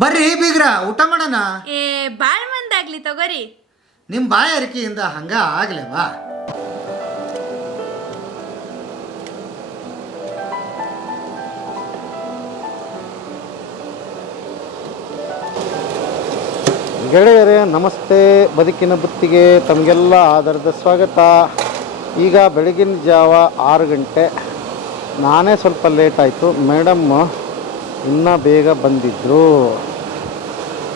ಬರ್ರಿ ಬೀಗ್ರ ಊಟ ಮಾಡೋಣ. ಏ ಬಾಳ್ ಮಂದಾಗ್ಲಿ ತಗೋರಿ. ನಿಮ್ಮ ಬಾಯಾರಿಕೆಯಿಂದ ಹಂಗ ಆಗ್ಲೇವಾ? ಗೆಳೆಯರೇ ನಮಸ್ತೆ. ಬದುಕಿನ ಬುತ್ತಿಗೆ ತಮಗೆಲ್ಲ ಆಧಾರದ ಸ್ವಾಗತ. ಈಗ ಬೆಳಗಿನ ಜಾವ ಆರು ಗಂಟೆ. ನಾನೇ ಸ್ವಲ್ಪ ಲೇಟ್ ಆಯಿತು. ಮೇಡಮ್ ಇನ್ನೂ ಬೇಗ ಬಂದಿದ್ದರು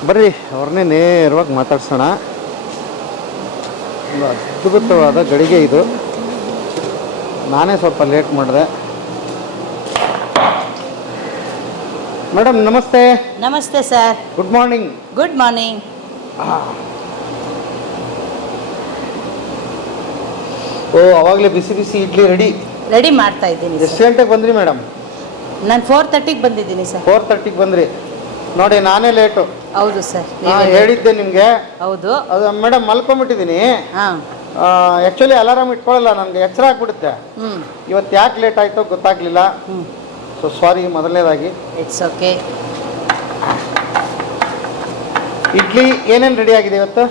ಬರ್ರಿ ಅವ್ರನ್ನೇ ನೇರವಾಗಿ ಮಾತಾಡ್ಸೋಣ. ಒಂದು ಅದ್ಭುತವಾದ ಗಡಿಗೆ ಇದು. ನಾನೇ ಸ್ವಲ್ಪ ಲೇಟ್ ಮಾಡಿದೆ. ಮೇಡಮ್ ನಮಸ್ತೆ. ನಮಸ್ತೆ sir. Good morning good morning ಓ ಅವಾಗಲೇ ಬಿಸಿ ಬಿಸಿ ಇಡ್ಲಿ ರೆಡಿ. ರೆಡಿ ಮಾಡ್ತಾ ಇದ್ದೀನಿ ಎಷ್ಟು ಗಂಟೆಗೆ ಬಂದ್ರಿ ಮೇಡಮ್? ನಾನು ಫೋರ್ ತರ್ಟಿಗೆ ಬಂದಿದ್ದೀನಿ ಸರ್ ಫೋರ್ ತರ್ಟಿಗೆ ಬಂದ್ರಿ. ನೋಡಿ ನಾನೇ ಲೇಟು ಹೌದು ಸರ್ ನಾನು ಹೇಳಿದ್ದೆ ನಿಮಗೆ. ಹೌದು. ಅದು ಮೇಡಮ್ ಮಲ್ಕೊಂಬಿಟ್ಟಿದ್ದೀನಿ ಹಾಂ. ಆ್ಯಕ್ಚುಲಿ ಅಲಾರಾಮ್ ಇಟ್ಕೊಳ್ಳಲ್ಲ ನನಗೆ ಎಚ್ಚರ ಆಗ್ಬಿಡುತ್ತೆ. ಇವತ್ತು ಯಾಕೆ ಲೇಟ್ ಆಯಿತೋ ಗೊತ್ತಾಗ್ಲಿಲ್ಲ. ಸೊ ಸಾರಿ ಮೊದಲನೇದಾಗಿ. ಇಟ್ಸ್ ಓಕೆ ಇಡ್ಲಿ ಏನೇನು ರೆಡಿ ಆಗಿದೆ ಇವತ್ತು?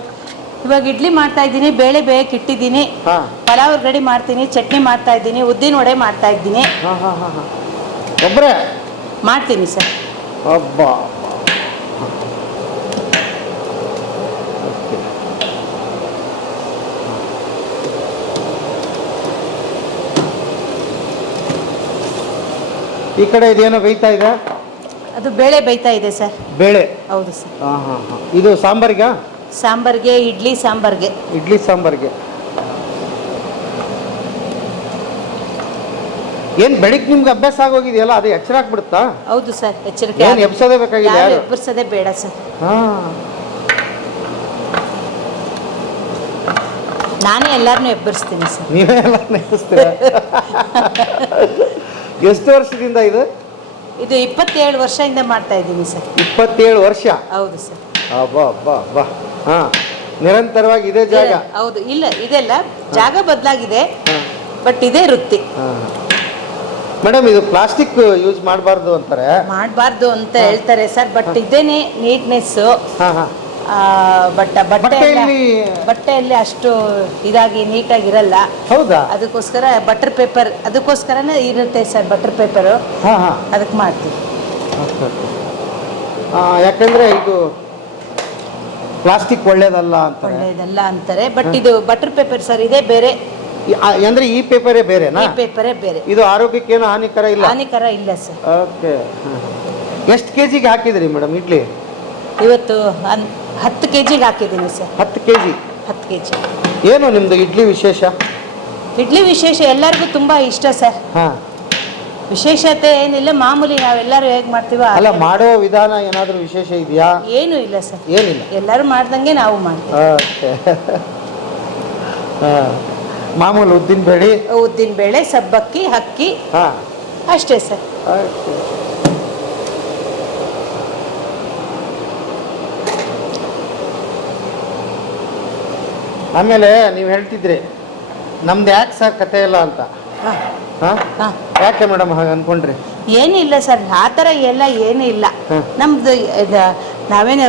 ಇವಾಗ ಇಡ್ಲಿ ಮಾಡ್ತಾ ಇದ್ದೀನಿ ಬೇಳೆ ಬೇಯಕ್ಕೆ ಇಟ್ಟಿದ್ದೀನಿ. ಹಾಂ. ಪಲಾವ್ ರೆಡಿ ಮಾಡ್ತೀನಿ ಚಟ್ನಿ ಮಾಡ್ತಾ ಇದ್ದೀನಿ ಉದ್ದಿನ ವಡೆ ಮಾಡ್ತಾ ಇದ್ದೀನಿ. ಹಾಂ ಹಾಂ ಹಾಂ ಹಾಂ. ಒಬ್ಬರೇ ಮಾಡ್ತೀನಿ ಸರ್. ಒಬ್ಬ ಈ ಕಡೆ ಇದೇನೋ ಬೈತಾ ಇದೆ? ಅದು ಬೇಳೆ ಬೈತಾ ಇದೆ ಸರ್. ಬೇಳೆ? ಹೌದು ಸರ್. ಹಾಂ ಹಾಂ ಹಾಂ. ಇದು ಸಾಂಬಾರಿಗಾ? ಸಾಂಬಾರಿಗೆ ಇಡ್ಲಿ ಸಾಂಬಾರಿಗೆ. ಇಡ್ಲಿ ಸಾಂಬಾರಿಗೆ. ಏನು ಬೆಳಿಗ್ಗೆ ನಿಮ್ಗೆ ಅಭ್ಯಾಸ ಆಗೋಗಿದೆಯಲ್ಲ ಅದು ಎಚ್ಚರ ಆಗ್ಬಿಡುತ್ತಾ? ಹೌದು ಸರ್ ಎಚ್ಚರಿಕೆ ಏನು ಎಬ್ಸೋದೇ ಯಾರು ಯಾರು? ಎಬ್ಬರ್ಸೋದೇ ಬೇಡ ಸರ್. ಹಾಂ. ನಾನೇ ಎಲ್ಲರನ್ನೂ ಎಬ್ಬರಿಸ್ತೀನಿ ಸರ್. ನೀವೇ ಎಲ್ಲ ನೆನೆಸ್ತೀರ ಎಷ್ಟು ವರ್ಷದಿಂದ ಇದು? ಇದು ಇಪ್ಪತ್ತೇಳು ವರ್ಷದಿಂದ ಮಾಡ್ತಾ ಇದ್ದೀನಿ ಸರ್. ಇಪ್ಪತ್ತೇಳು ವರ್ಷ? ಹೌದು ಸರ್. ಅಬ್ಬಾ ಅಬ್ಬಾ ಅಬ್ಬಾ ಹಾ. ನಿರಂತರವಾಗಿ ಇದೇ ಜಾಗ? ಹೌದು ಇಲ್ಲ ಇದೆಲ್ಲ ಜಾಗ ಬದಲಾಗಿದೆ ಬಟ್ ಇದೇ ವೃತ್ತಿ. ಹಾಂ. ಮೇಡಮ್ ಇದು ಪ್ಲಾಸ್ಟಿಕ್ ಯೂಸ್ ಮಾಡಬಾರ್ದು ಅಂತಾರೆ. ಮಾಡಬಾರ್ದು ಅಂತ ಹೇಳ್ತಾರೆ ಸರ್ ಬಟ್ ಇದೇನೆ ನೀಟ್ನೆಸ್ ಹಾ ಹಾ. ಬಟ್ ಬಟ್ಟೆ ಬಟ್ಟೆಯಲ್ಲಿ ಬಟ್ಟೆಯಲ್ಲಿ ಅಷ್ಟು ಇದಾಗಿ ನೀಟಾಗಿ ಇರಲ್ಲ ಹೌದಾ? ಅದಕ್ಕೋಸ್ಕರ ಬಟರ್ ಪೇಪರ್ ಅದಕ್ಕೋಸ್ಕರನೇ ಇರುತ್ತೆ ಸರ್ ಬಟರ್ ಪೇಪರು ಹಾ ಹಾ. ಅದಕ್ಕೆ ಮಾಡ್ತೀವಿ. ಯಾಕಂದ್ರೆ ಇದು ಪ್ಲಾಸ್ಟಿಕ್ ಒಳ್ಳೇದಲ್ಲ ಅಂತಾರೆ. ಒಳ್ಳೆಯದಲ್ಲ ಅಂತಾರೆ. ಬಟ್ ಇದು ಬಟರ್ ಪೇಪರ್ ಸರ್ ಇದೇ ಬೇರೆ. ಅಂದ್ರೆ ಈ ಪೇಪರೇ ಬೇರೆನಾ? ಈ ಪೇಪರೇ ಬೇರೆ. ಇದು ಆರೋಗ್ಯಕ್ಕೇನು ಹಾನಿಕರ ಇಲ್ಲ? ಹಾನಿಕರ ಇಲ್ಲ ಸರ್. ಓಕೆ. ಎಷ್ಟು ಕೆ ಜಿಗೆ ಹಾಕಿದ್ರಿ ಮೇಡಮ್ ಇಡ್ಲಿ? ಇವತ್ತು ಹತ್ತು ಕೆ ಜಿಗೆ ಹಾಕಿದ್ದೀನಿ ಸರ್. ಹತ್ತು ಕೆ ಜಿ ಹತ್ತು ಕೆ ಜಿ ಏನು ನಿಮ್ದು ಇಡ್ಲಿ ವಿಶೇಷ? ಇಡ್ಲಿ ವಿಶೇಷ ಎಲ್ಲರಿಗೂ ತುಂಬ ಇಷ್ಟ ಸರ್. ಹಾಂ. ವಿಶೇಷತೆ ಏನಿಲ್ಲ ಮಾಮೂಲಿ ನಾವೆಲ್ಲರೂ ಹೇಗೆ ಮಾಡ್ತೀವೋ ಅಲ್ಲ ಮಾಡುವ ಮಾಡೋ ವಿಧಾನ ಏನಾದರೂ ವಿಶೇಷ ಇದೆಯಾ? ಏನೂ ಇಲ್ಲ ಸರ್. ಏನಿಲ್ಲ. ಎಲ್ಲರೂ ಮಾಡ್ದಂಗೆ ನಾವು ಮಾಡ್ತೀವಿ. ಓಕೆ. ಹಾಂ. ಮಾಮೂಲು ಉದ್ದಿನ ಬೇಳೆ? ಉದ್ದಿನ ಬೇಳೆ ಸಬ್ಬಕ್ಕಿ ಅಕ್ಕಿ. ಹಾ. ಅಷ್ಟೇ ಸರ್. ಆಮೇಲೆ ನೀವು ಹೇಳ್ತಿದ್ರಿ ನಮ್ದು ಯಾಕೆ ಸರ್ ಕತೆ ಇಲ್ಲ ಅಂತ? ಹಾಂ. ಯಾಕೆ ಮೇಡಮ್ ಹಾಗೆ ಅನ್ಕೊಂಡ್ರಿ? ಏನಿಲ್ಲ ಸರ್ ಆ ಥರ ಎಲ್ಲ ಏನೂ ಇಲ್ಲ. ನಮ್ಮದು ನಾವೇನು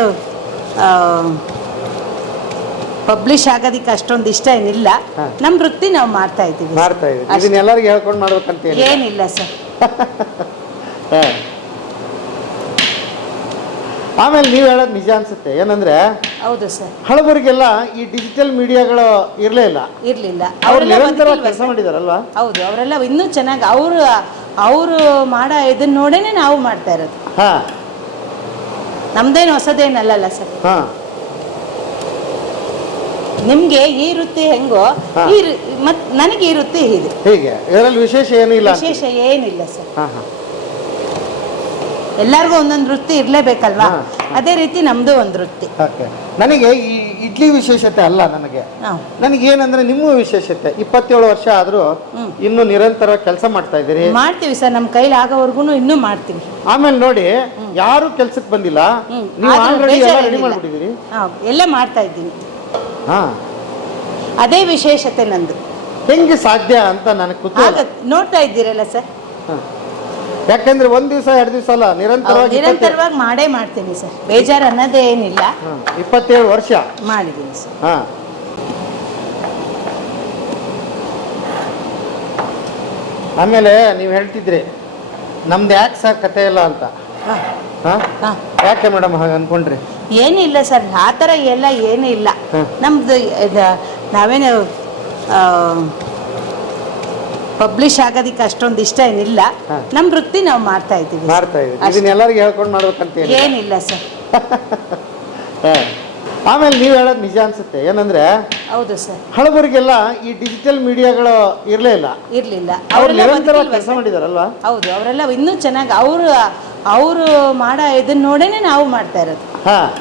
ಪಬ್ಲಿಷ್ ಆಗೋದಕ್ಕೆ ಅಷ್ಟೊಂದು ಇಷ್ಟ ಏನಿಲ್ಲ. ನಮ್ಮ ವೃತ್ತಿ ನಾವು ಮಾಡ್ತಾ ಇದ್ದೀವಿ ಮಾಡ್ತಾ ಇದ್ದೀವಿ. ಅಷ್ಟೇ. ಇದನ್ನ ಎಲ್ಲರಿಗೂ ಹೇಳ್ಕೊಂಡು ಮಾಡ್ಬೇಕಂತ ಏನಿಲ್ಲ. ಸರ್. ಹಾಂ. ಆಮೇಲೆ ನೀವು ಹೇಳೋದು ನಿಜ ಅನ್ಸುತ್ತೆ. ಏನಂದ್ರೆ ಹೌದು ಸರ್. ಹಳಬರಿಗೆಲ್ಲ ಈ ಡಿಜಿಟಲ್ ಮೀಡಿಯಾಗಳು ಇರಲೇ ಇಲ್ಲ. ಇರಲಿಲ್ಲ. ಅವ್ರು ನಿರಂತರ ಕೆಲಸ ಮಾಡಿದಾರಲ್ವಾ? ಹೌದು. ಅವರೆಲ್ಲ ಇನ್ನೂ ಚೆನ್ನಾಗಿ ಅವರು ಅವರು ಮಾಡೋ ಇದನ್ನ ನೋಡೇನೆ ನಾವು ಮಾಡ್ತಾ ಇರೋದು. ಹಾ. ನಮ್ದೇನು ಹೊಸದೇನಲ್ಲಲ್ಲ ಸರ್. ಹಾ. ನಿಮ್ಗೆ ಈ ವೃತ್ತಿ ಹೆಂಗೋ. ಈ ಮತ್ ನನಗೆ ಈ ವೃತ್ತಿ ಇದೆ ಹೀಗೆ ಇದರಲ್ಲಿ ವಿಶೇಷ ಏನಿಲ್ಲ ಇಲ್ಲ ಅಂತ. ವಿಶೇಷ ಏನಿಲ್ಲ ಸರ್. ಹಾ ಹಾ. ಎಲ್ಲರಿಗೂ ಒಂದೊಂದು ವೃತ್ತಿ ಇರ್ಲೇಬೇಕಲ್ವಾ? ಹಾ. ಅದೇ ರೀತಿ ನಮ್ದು ಒಂದು ವೃತ್ತಿ. ಓಕೆ. ನನಗೆ ಈ ಇಡ್ಲಿ ವಿಶೇಷತೆ ಅಲ್ಲ ನನಗೆ. ನಾವು ನನಗೇನಂದ್ರೆ ನಿಮ್ಮ ವಿಶೇಷತೆ ಇಪ್ಪತ್ತೇಳು ವರ್ಷ ಆದ್ರೂ ಹ್ಮ್. ಇನ್ನು ನಿರಂತರ ಕೆಲಸ ಮಾಡ್ತಾ ಇದ್ದೀರಿ. ಮಾಡ್ತೀವಿ ಸರ್ ನಮ್ಮ ಕೈಲಿ ಆಗೋವರೆಗೂ ಇನ್ನೂ ಮಾಡ್ತೀವಿ. ಆಮೇಲೆ ನೋಡಿ ಯಾರು ಕೆಲ್ಸಕ್ಕೆ ಬಂದಿಲ್ಲ. ಹ್ಮ್. ನೀವು ಆದ್ರೂ ಆಲ್ರೆಡಿ ಎಲ್ಲ ರೆಡಿ ಬೇಜಾರೇನಿಲ್ಲ. ಮಾಡ್ಬಿಟ್ಟಿದ್ದೀರಿ. ಹಾಂ ಎಲ್ಲ ಮಾಡ್ತಾ ಇದ್ದೀನಿ. ಹಾ. ಅದೇ ವಿಶೇಷತೆ ನಂದು. ಹೆಂಗೆ ಸಾಧ್ಯ ಅಂತ ನನಗೆ ಕುತೂಹಲ ನೋಡ್ತಾ ಇದ್ದೀರಲ್ಲ ಸರ್? ಹಾ. ಯಾಕಂದ್ರೆ ಒಂದ್ ದಿವಸ ಎರಡು ದಿವಸ ಅಲ್ಲ ನಿರಂತರವಾಗಿ ನಿರಂತರವಾಗಿ ಮಾಡೇ ಮಾಡ್ತೀನಿ ಸರ್. ಬೇಜಾರು ಅನ್ನೋದೇ ಏನಿಲ್ಲ. ಹಾ, ಇಪ್ಪತ್ತೇಳು ವರ್ಷ. ಮಾಡಿದ್ದೀನಿ ಸರ್. ಹಾ. ಆಮೇಲೆ ನೀವು ಹೇಳ್ತಿದ್ರಿ ನಮ್ದು ಯಾಕೆ ಸರ್ ಕತೆ ಇಲ್ಲ ಅಂತ? ಯಾಕೆ ಮೇಡಮ್ ಹಾಗೆ ಅನ್ಕೊಂಡ್ರಿ? ಏನಿಲ್ಲ ಸರ್ ಆ ಥರ ಎಲ್ಲ ಏನೂ ಇಲ್ಲ. ನಮ್ದು ಇದು ನಾವೇನು ಪಬ್ಲಿಷ್ ಆಗೋದಕ್ಕೆ ಅಷ್ಟೊಂದು ಇಷ್ಟ ಏನಿಲ್ಲ. ನಮ್ ನಮ್ಮ ವೃತ್ತಿ ನಾವು ಮಾಡ್ತಾ ಇದ್ದೀವಿ. ಮಾಡ್ತಾ ಇದ್ದೀವಿ. ಇದನ್ನ ಎಲ್ಲರಿಗೂ ಹೇಳ್ಕೊಂಡು ಮಾಡ್ಬೇಕಂತ ಏನಿಲ್ಲ. ಏನಿಲ್ಲ ಸರ್. ಆಮೇಲೆ ನೀವು ಹೇಳೋದು ನಿಜ ಅನ್ಸುತ್ತೆ. ಏನಂದ್ರೆ ಹೌದು ಸರ್. ಹಳಬರಿಗೆಲ್ಲ ಈ ಡಿಜಿಟಲ್ ಮೀಡಿಯಾಗಳು ಇರಲೇ ಇಲ್ಲ. ಇರಲಿಲ್ಲ. ಅವ್ರು ಅವರೆಲ್ಲ ನಿರಂತರ ಕೆಲಸ ಮಾಡಿದಾರಲ್ವಾ? ಹೌದು ಅವರೆಲ್ಲ ಇನ್ನೂ ಚೆನ್ನಾಗಿ ಅವರು ಅವರು ಮಾಡೋ ಇದನ್ನ ನೋಡೇನೆ ನಾವು ಮಾಡ್ತಾ ಇರೋದು. ಹಾ.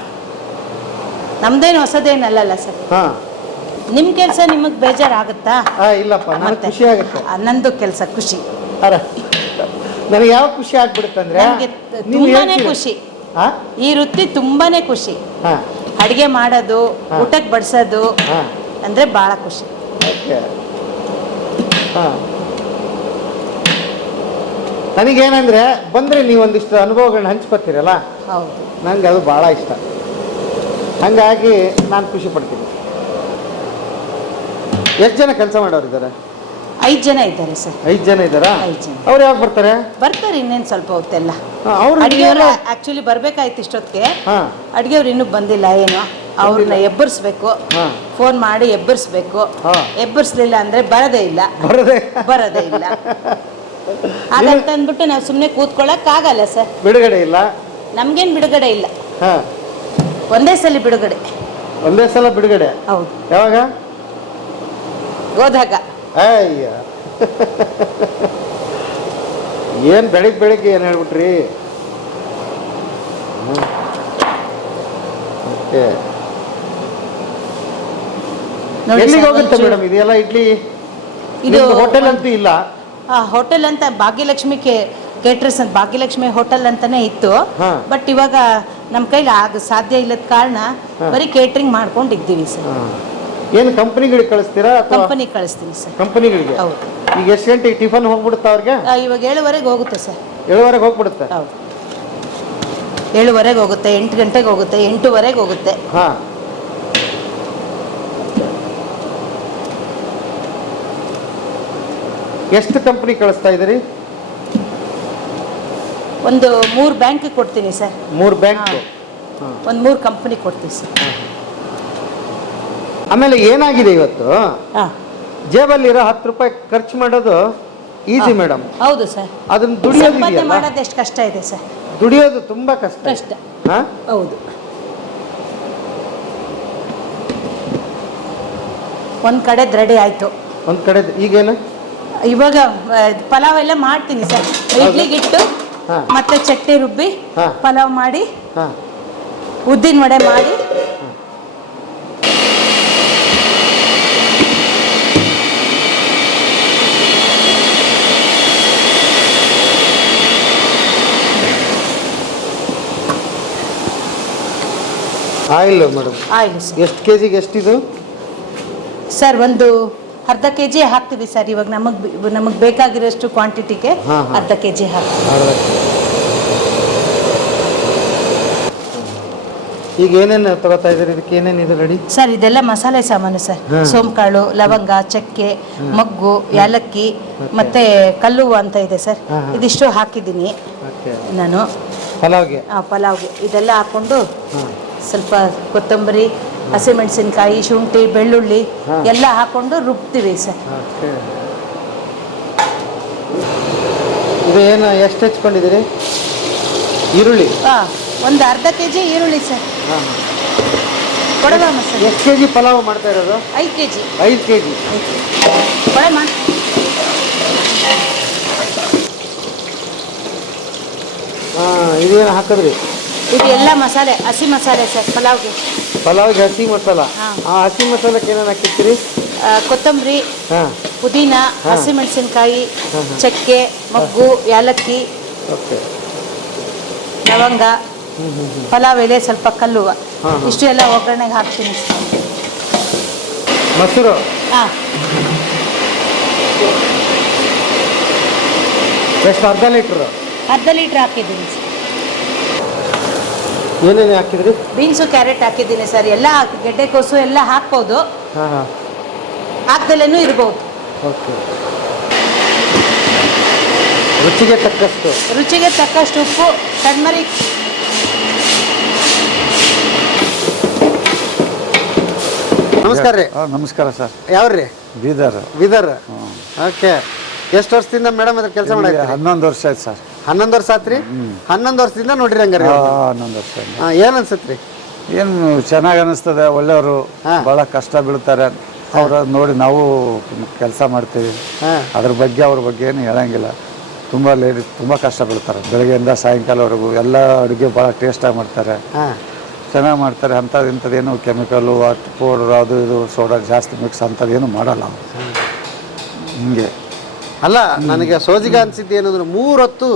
ನಮ್ದೇನು ಹೊಸದೇನಲ್ಲ ಸರ್? ಹಾ. ನಿಮ್ಮ ಕೆಲಸ ನಿಮಗೆ ಬೇಜಾರಾಗುತ್ತಾ? ಹಾ ಇಲ್ಲಪ್ಪ ನನಗೆ ಮತ್ತೆ? ಖುಷಿ ಆಗುತ್ತೆ. ಆ, ನಂದು ಕೆಲಸ ಖುಷಿ. ಅರ ನನಗೆ ಯಾವ ಖುಷಿ ಆಗ್ಬಿಡುತ್ತೆ ಅಂದ್ರೆ ನೀವು ತುಂಬಾನೇ ಹೇಳ್ತೀರ. ಖುಷಿ. ಹಾ ಈ ವೃತ್ತಿ ತುಂಬಾನೇ ಖುಷಿ. ಹಾ. ಅಡುಗೆ ಮಾಡೋದು ಹಾ. ಊಟಕ್ಕೆ ಬಡಿಸೋದು ಅಂದ್ರೆ ಬಹಳ ಭಾಳ ಖುಷಿ. ಓಕೆ. ಹಾ. ನನಗೇನಂದ್ರೆ ಬಂದ್ರೆ ನೀವೊಂದಿಷ್ಟು ಅನುಭವಗಳನ್ನ ಹಂಚ್ಕೊತೀರಲ್ಲ? ಹೌದು. ನಂಗೆ ಅದು ಭಾಳ ಇಷ್ಟ. ಹಾಗಾಗಿ ನಾನು ಖುಷಿ ಪಡ್ತೀನಿ. ಎಷ್ಟು ಜನ ಕೆಲಸ ಮಾಡೋರು ಇದ್ದಾರೆ ಐದು ಜನ ಇದ್ದಾರೆ ಸರ್. ಐದು ಜನ ಇದ್ದಾರಾ? ಐದು ಜನ. ಅವ್ರು ಯಾವಾಗ ಬರ್ತಾರೆ? ಬರ್ತಾರೆ ಇನ್ನೇನು ಸ್ವಲ್ಪ ಹೊತ್ತೆಲ್ಲ. ಅವ್ರು ಅಡುಗೆಯವ್ರು ಆ್ಯಕ್ಚುಲಿ ಬರಬೇಕಾಯ್ತು ಇಷ್ಟೊತ್ತಿಗೆ. ಹಾಂ. ಅಡುಗೆಯವ್ರು ಇನ್ನೂ ಬಂದಿಲ್ಲ ಏನು? ಅವ್ರನ್ನ ಎಬ್ಬರಿಸ್ಬೇಕು. ಫೋನ್ ಮಾಡಿ ಎಬ್ಬರಿಸ್ಬೇಕು. ಎಬ್ಬರ್ಸ್ಲಿಲ್ಲ ಎಬ್ಬರಿಸ್ಲಿಲ್ಲ ಅಂದರೆ ಬರೋದೇ ಇಲ್ಲ. ಬರದೇ. ಬರದೇ ಇಲ್ಲ. ಹಾಗಂತ ಅಂದ್ಬಿಟ್ಟು ನಾವು ಸುಮ್ಮನೆ ಕೂತ್ಕೊಳ್ಳೋಕ್ಕಾಗಲ್ಲ ಸರ್. ಬಿಡುಗಡೆ ಇಲ್ಲ? ನಮ್ಗೇನು ಬಿಡುಗಡೆ ಇಲ್ಲ. ಹಾಂ. ಒಂದೇ ಸಲ ಬಿಡುಗಡೆ. ಒಂದೇ ಸಲ ಬಿಡುಗಡೆ? ಹೌದು. ಯಾವಾಗ? ಹೋದಾಗ. ಅಯ್ಯ. ಏನು ಬೆಳಿಗ್ಗೆ ಬೆಳಿಗ್ಗೆ ಏನು ಹೇಳ್ಬಿಟ್ರಿ? ಎಲ್ಲಿಗೆ ಹೋಗುತ್ತೆ ಮೇಡಮ್ ಇದೆಲ್ಲ ಇಡ್ಲಿ? ಇದು ಹೋಟೆಲ್ ಅಂತೂ ಇಲ್ಲ. ಆ ಹೋಟೆಲ್ ಅಂತ ಭಾಗ್ಯಲಕ್ಷ್ಮಿ ಕೆ ಕೇಟ್ರಸ್ ಅಂತ ಭಾಗ್ಯಲಕ್ಷ್ಮಿ ಹೋಟೆಲ್ ಅಂತಾನೆ ಇತ್ತು. ಬಟ್ ಇವಾಗ ನಮ್ಮ ಕೈಲಿ ಆಗ ಸಾಧ್ಯ ಇಲ್ಲದ ಕಾರಣ. ಬರೀ ಕೇಟ್ರಿಂಗ್ ಮಾಡ್ಕೊಂಡಿದ್ದೀವಿ ಸರ್. ಏನು ಕಂಪನಿಗಳಿಗೆ ಕಳಿಸ್ತೀರಾ ಕಂಪನಿ ಕಳಿಸ್ತೀನಿ ಸರ್. ಕಂಪನಿಗಳಿಗೆ ಹೌದು. ಈಗ ಎಷ್ಟು ಗಂಟೆಗೆ ಟಿಫನ್ ಹೋಗ್ಬಿಡುತ್ತಾ ಅವ್ರಿಗೆ? ಆ, ಇವಾಗ ಏಳುವರೆಗೆ ಹೋಗುತ್ತೆ ಸರ್. ಏಳುವರೆಗೆ ಹೋಗ್ಬಿಡುತ್ತೆ? ಹೌದು. ಏಳುವರೆಗೆ ಹೋಗುತ್ತೆ ಎಂಟು ಗಂಟೆಗೆ ಹೋಗುತ್ತೆ ಎಂಟೂವರೆಗೆ ಹೋಗುತ್ತೆ. ಹಾಂ. ಎಷ್ಟು ಕಂಪ್ನಿ ಕಳಿಸ್ತಾ ಇದ್ದೀರಿ ಒಂದು ಮೂರು ಬ್ಯಾಂಕ್ ಕೊಡ್ತೀನಿ ಸರ್. ಮೂರು ಬ್ಯಾಂಕ್ ಒಂದು ಮೂರು ಕಂಪ್ನಿ ಕೊಡ್ತೀನಿ ಸರ್. ಆಮೇಲೆ ಏನಾಗಿದೆ ಇವತ್ತು? ಹಾಂ. ಜೇಬಲ್ಲಿರೋ ಹತ್ತು ರೂಪಾಯಿ ಖರ್ಚು ಮಾಡೋದು ಈಸಿ ಮೇಡಮ್ ಹೌದು ಸರ್. ಅದನ್ನ ದುಡಿಯೋದು ಸಂಪಾದನೆ ಮಾಡೋದು ಎಷ್ಟು ಕಷ್ಟ ಇದೆ ಸರ್. ದುಡಿಯೋದು ತುಂಬಾ ಕಷ್ಟ ಕಷ್ಟ. ಹಾ? ಹೌದು. ಒಂದು ಕಡೆ ರೆಡಿ ಆಯಿತು. ಒಂದ್ ಕಡೆ ಈಗೇನು? ಇವಾಗ ಪಲಾವ್ ಎಲ್ಲ ಮಾಡ್ತೀನಿ ಸರ್. ಇಡ್ಲಿಗಿಟ್ಟು ಇಟ್ಟು ಮತ್ತೆ ಚಟ್ನಿ ರುಬ್ಬಿ. ಪಲಾವ್ ಮಾಡಿ ಉದ್ದಿನ ವಡೆ ಮಾಡಿ. Oil madam. ಆಯಿಲ್ ಎಷ್ಟು ಕೆ ಜಿಗೆ ಎಷ್ಟಿದು? ಸರ್ ಒಂದು ಅರ್ಧ ಕೆ ಜಿ ಹಾಕ್ತೀವಿ ಸರ್. ಇವಾಗ ನಮಗೆ ನಮಗೆ ಬೇಕಾಗಿರೋಷ್ಟು ಕ್ವಾಂಟಿಟಿಗೆ ಹಾ, ಹಾ. ಅರ್ಧ ಕೆ ಜಿ ಹಾಕ್ತೀವಿ. ಈಗ ಏನೇನು ತಗೋತಾ ಇದ್ದೀರಿ? ಇದಕ್ಕೆ ಏನೇನು ಇದು ರೆಡಿ ಸರ್ ಇದೆಲ್ಲ ಮಸಾಲೆ ಸಾಮಾನು ಸರ್. ಹಾ. ಸೋಂಕಾಳು ಲವಂಗ ಚಕ್ಕೆ ಮಗ್ಗು ಏಲಕ್ಕಿ ಮತ್ತೆ? ಕಲ್ಲು ಅಂತ ಇದೆ ಸರ್. ಹಾ, ಹಾ. ಇದಿಷ್ಟು ಹಾಕಿದ್ದೀನಿ. ಓಕೆ. ನಾನು. ಪಲಾವ್ಗೆ? ಆ, ಪಲಾವ್ಗೆ. ಇದೆಲ್ಲ ಹಾಕೊಂಡು ಹಾಂ. ಸ್ವಲ್ಪ ಕೊತ್ತಂಬರಿ ಹಸಿಮೆಣಸಿನ್ಕಾಯಿ ಶುಂಠಿ ಬೆಳ್ಳುಳ್ಳಿ ಎಲ್ಲ ಹಾಕೊಂಡು ರುಬ್ತೀವಿ ಸರ್. ಏನು ಎಷ್ಟು ಹಚ್ಕೊಂಡಿದ್ದೀರಿ? ಈರುಳ್ಳಿ? ಹಾಂ ಒಂದು ಅರ್ಧ ಕೆ ಜಿ ಈರುಳ್ಳಿ ಸರ್. ಹಾಂ ಸರ್? ಎಷ್ಟು ಕೆ ಜಿ ಪಲಾವ್ ಮಾಡ್ತಾ ಇರೋದು? ಐದು ಕೆ ಜಿ. ಐದು ಕೆ ಜಿ. ಕೊಡಮ್ಮ. ಹಾಂ ಇದೇನು ಹಾಕಿದ್ರಿ? ಇದು ಎಲ್ಲ ಮಸಾಲೆ ಹಸಿ ಮಸಾಲೆ ಸರ್ ಪಲಾವ್ಗೆ. ಪಲಾವ್ಗೆ ಹಸಿ ಮಸಾಲ. ಆ ಹಸಿ ಮಸಾಲಕ್ಕೆ ಏನೇನು ಹಾಕಿರ್ತೀರಿ? ಕೊತ್ತಂಬರಿ ಹಾಂ. ಪುದೀನ. ಹಸಿಮೆಣಸಿನ್ಕಾಯಿ. ಚಕ್ಕೆ ಮಗ್ಗು ಏಲಕ್ಕಿ ಓಕೆ. ಲವಂಗ ಪಲಾವ್ ಎಲೆ ಸ್ವಲ್ಪ ಕಲ್ಲುವ ಹಾ. ಇಷ್ಟು ಎಲ್ಲ ಒಗ್ಗರಣೆಗೆ ಹಾಕ್ತೀನಿ ಮೊಸರು? ಹಾಂ. ಎಷ್ಟು ಅರ್ಧ ಲೀಟ್ರ್? ಅರ್ಧ ಲೀಟ್ರ್ ಹಾಕಿದ್ದೀನಿ ಸರ್. ಏನೇನು ಹಾಕಿದ್ರಿ? ಬೀನ್ಸು ಕ್ಯಾರೆಟ್ ಹಾಕಿದ್ದೀನಿ ಸರ್. ಎಲ್ಲ ಗೆಡ್ಡೆಕೋಸು ಎಲ್ಲ ಹಾಕ್ಬೋದು. ಹಾಂ ಹಾಂ. ಹಾಕ್ದಲೇನೂ ಇರ್ಬೋದು. ಓಕೆ. ರುಚಿಗೆ ತಕ್ಕಷ್ಟು. ರುಚಿಗೆ ತಕ್ಕಷ್ಟು ಉಪ್ಪು ಕಣ್ಮರಿ. ನಮಸ್ಕಾರ ರೀ. ನಮಸ್ಕಾರ ಸರ್. ಯಾವ್ರಿ? ಬೀದರ್. ಬೀದರ್. ಓಕೆ. ಎಷ್ಟು ವರ್ಷದಿಂದ ಮೇಡಮ್ ಅದ್ರ ಕೆಲಸ ಮಾಡಿ ಹನ್ನೊಂದು ವರ್ಷ ಆಯ್ತು ಸರ್. ಹನ್ನೊಂದು ವರ್ಷ ಆತ್ರಿ? ಹನ್ನೊಂದು ವರ್ಷದಿಂದ ನೋಡ್ರಿ ಹಂಗಾರೆ ಹನ್ನೊಂದು ವರ್ಷ ಏನು ಅನ್ಸತ್ರಿ? ಏನು ಚೆನ್ನಾಗಿ ಅನಿಸ್ತದೆ ಒಳ್ಳೆಯವರು. ಭಾಳ ಕಷ್ಟ ಬೀಳ್ತಾರೆ. ಅವ್ರ ನೋಡಿ ನಾವು ಕೆಲಸ ಮಾಡ್ತೀವಿ. ಅದ್ರ ಬಗ್ಗೆ ಅವ್ರ ಬಗ್ಗೆ ಏನು ಹೇಳಂಗಿಲ್ಲ. ತುಂಬ ಲೇಡಿ ತುಂಬ ಕಷ್ಟ ಬೀಳ್ತಾರೆ. ಬೆಳಗ್ಗೆಯಿಂದ ಸಾಯಂಕಾಲವರೆಗೂ ಎಲ್ಲ ಅಡುಗೆ ಭಾಳ ಟೇಸ್ಟಾಗಿ ಮಾಡ್ತಾರೆ. ಹಾಂ. ಚೆನ್ನಾಗಿ ಮಾಡ್ತಾರೆ. ಅಂಥದ್ದು ಇಂಥದ್ದೇನು ಕೆಮಿಕಲ್ಲು ಅಟ್ ಪೌಡ್ರ್ ಅದು ಇದು ಸೋಡಾ ಜಾಸ್ತಿ ಮಿಕ್ಸ್ ಅಂಥದ್ದೇನು ಮಾಡಲ್ಲ ಹಿಂಗೆ. ಅಲ್ಲ ನನಗೆ ಸೋಜಿಗ ಅನ್ಸಿದ್ದು ಏನಂದ್ರೆ ಮೂರೊತ್ತು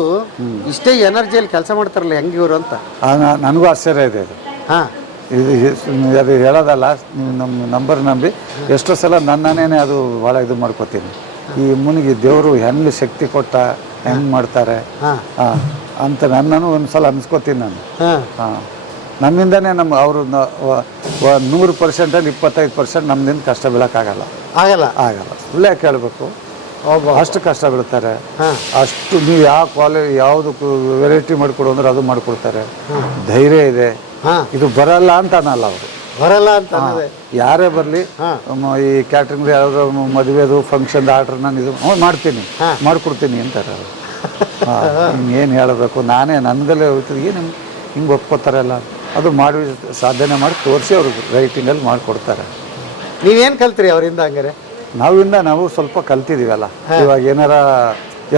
ಇಷ್ಟೇ ಎನರ್ಜಿಯಲ್ಲಿ ಕೆಲಸ ಮಾಡ್ತಾರಲ್ಲ ಹೆಂಗೆ ಇವರು ಅಂತ ನನಗೂ ಆಶ್ಚರ್ಯ ಇದೆ ಅದು ಹಾಂ. ಇದು ಅದು ಹೇಳೋದಲ್ಲ ನೀವು ನಮ್ಮ ನಂಬರ್ ನಂಬಿ. ಎಷ್ಟೋ ಸಲ ನನ್ನನ್ನೇ ಅದು ಭಾಳ ಇದು ಮಾಡ್ಕೋತೀನಿ. ಈ ಮುನಿಗೆ ದೇವರು ಹೆಂಗೆ ಶಕ್ತಿ ಕೊಟ್ಟ ಹೆಂಗೆ ಮಾಡ್ತಾರೆ ಹಾಂ. ಅಂತ ನನ್ನನ್ನು ಒಂದು ಸಲ ಅನ್ಸ್ಕೋತೀನಿ ನಾನು. ಹಾಂ. ನಮ್ಮಿಂದನೇ ನಮ್ಮ ಅವರು ನೂರು ಪರ್ಸೆಂಟಲ್ಲಿ ಇಪ್ಪತ್ತೈದು ಪರ್ಸೆಂಟ್ ನಮ್ಮಿಂದ ಕಷ್ಟ ಬೀಳೋಕ್ಕಾಗಲ್ಲ. ಆಗಲ್ಲ. ಆಗಲ್ಲ. ಒಳ್ಳೆ ಕೇಳಬೇಕು. ಅಷ್ಟು ಕಷ್ಟ ಬಿಡ್ತಾರೆ. ಅಷ್ಟು ನೀವು ಯಾವ ಕ್ವಾಲಿಟಿ ಯಾವುದು ವೆರೈಟಿ ಮಾಡಿಕೊಡು ಅಂದ್ರೆ ಅದು ಮಾಡಿಕೊಡ್ತಾರೆ. ಧೈರ್ಯ ಇದೆ. ಇದು ಬರಲ್ಲ ಅಂತ ಅನ್ನಲ್ಲ ಅವರು. ಬರಲ್ಲ ಅಂತ ಯಾರೇ ಬರಲಿ. ಈ ಕ್ಯಾಟ್ರಿಂಗ್ ಯಾವ್ದು ಮದುವೆದು ಫಂಕ್ಷನ್ ಆರ್ಡರ್ ನಾನು ಇದು ಮಾಡ್ತೀನಿ. ಮಾಡ್ಕೊಡ್ತೀನಿ ಅಂತಾರೆ ಅವರು. ಏನು ಹೇಳಬೇಕು? ನಾನೇ ನನಗಲ್ಲೇ ಹೋಗ್ತೀನಿ ಏನು ಹಿಂಗೆ ಒಪ್ಕೋತಾರಲ್ಲ? ಅದು ಮಾಡಿ ಸಾಧನೆ ಮಾಡಿ ತೋರಿಸಿ ಅವ್ರಿಗೆ ರೈಟಿಂಗಲ್ಲಿ ಮಾಡಿಕೊಡ್ತಾರೆ. ನೀವೇನು ಕಲ್ತ್ರಿ ಅವರಿಂದ ಹಂಗಾರೆ? ನಾವಿಂದ ನಾವು ಸ್ವಲ್ಪ ಕಲ್ತಿದೀವಲ್ಲ? ಇವಾಗ ಏನಾರ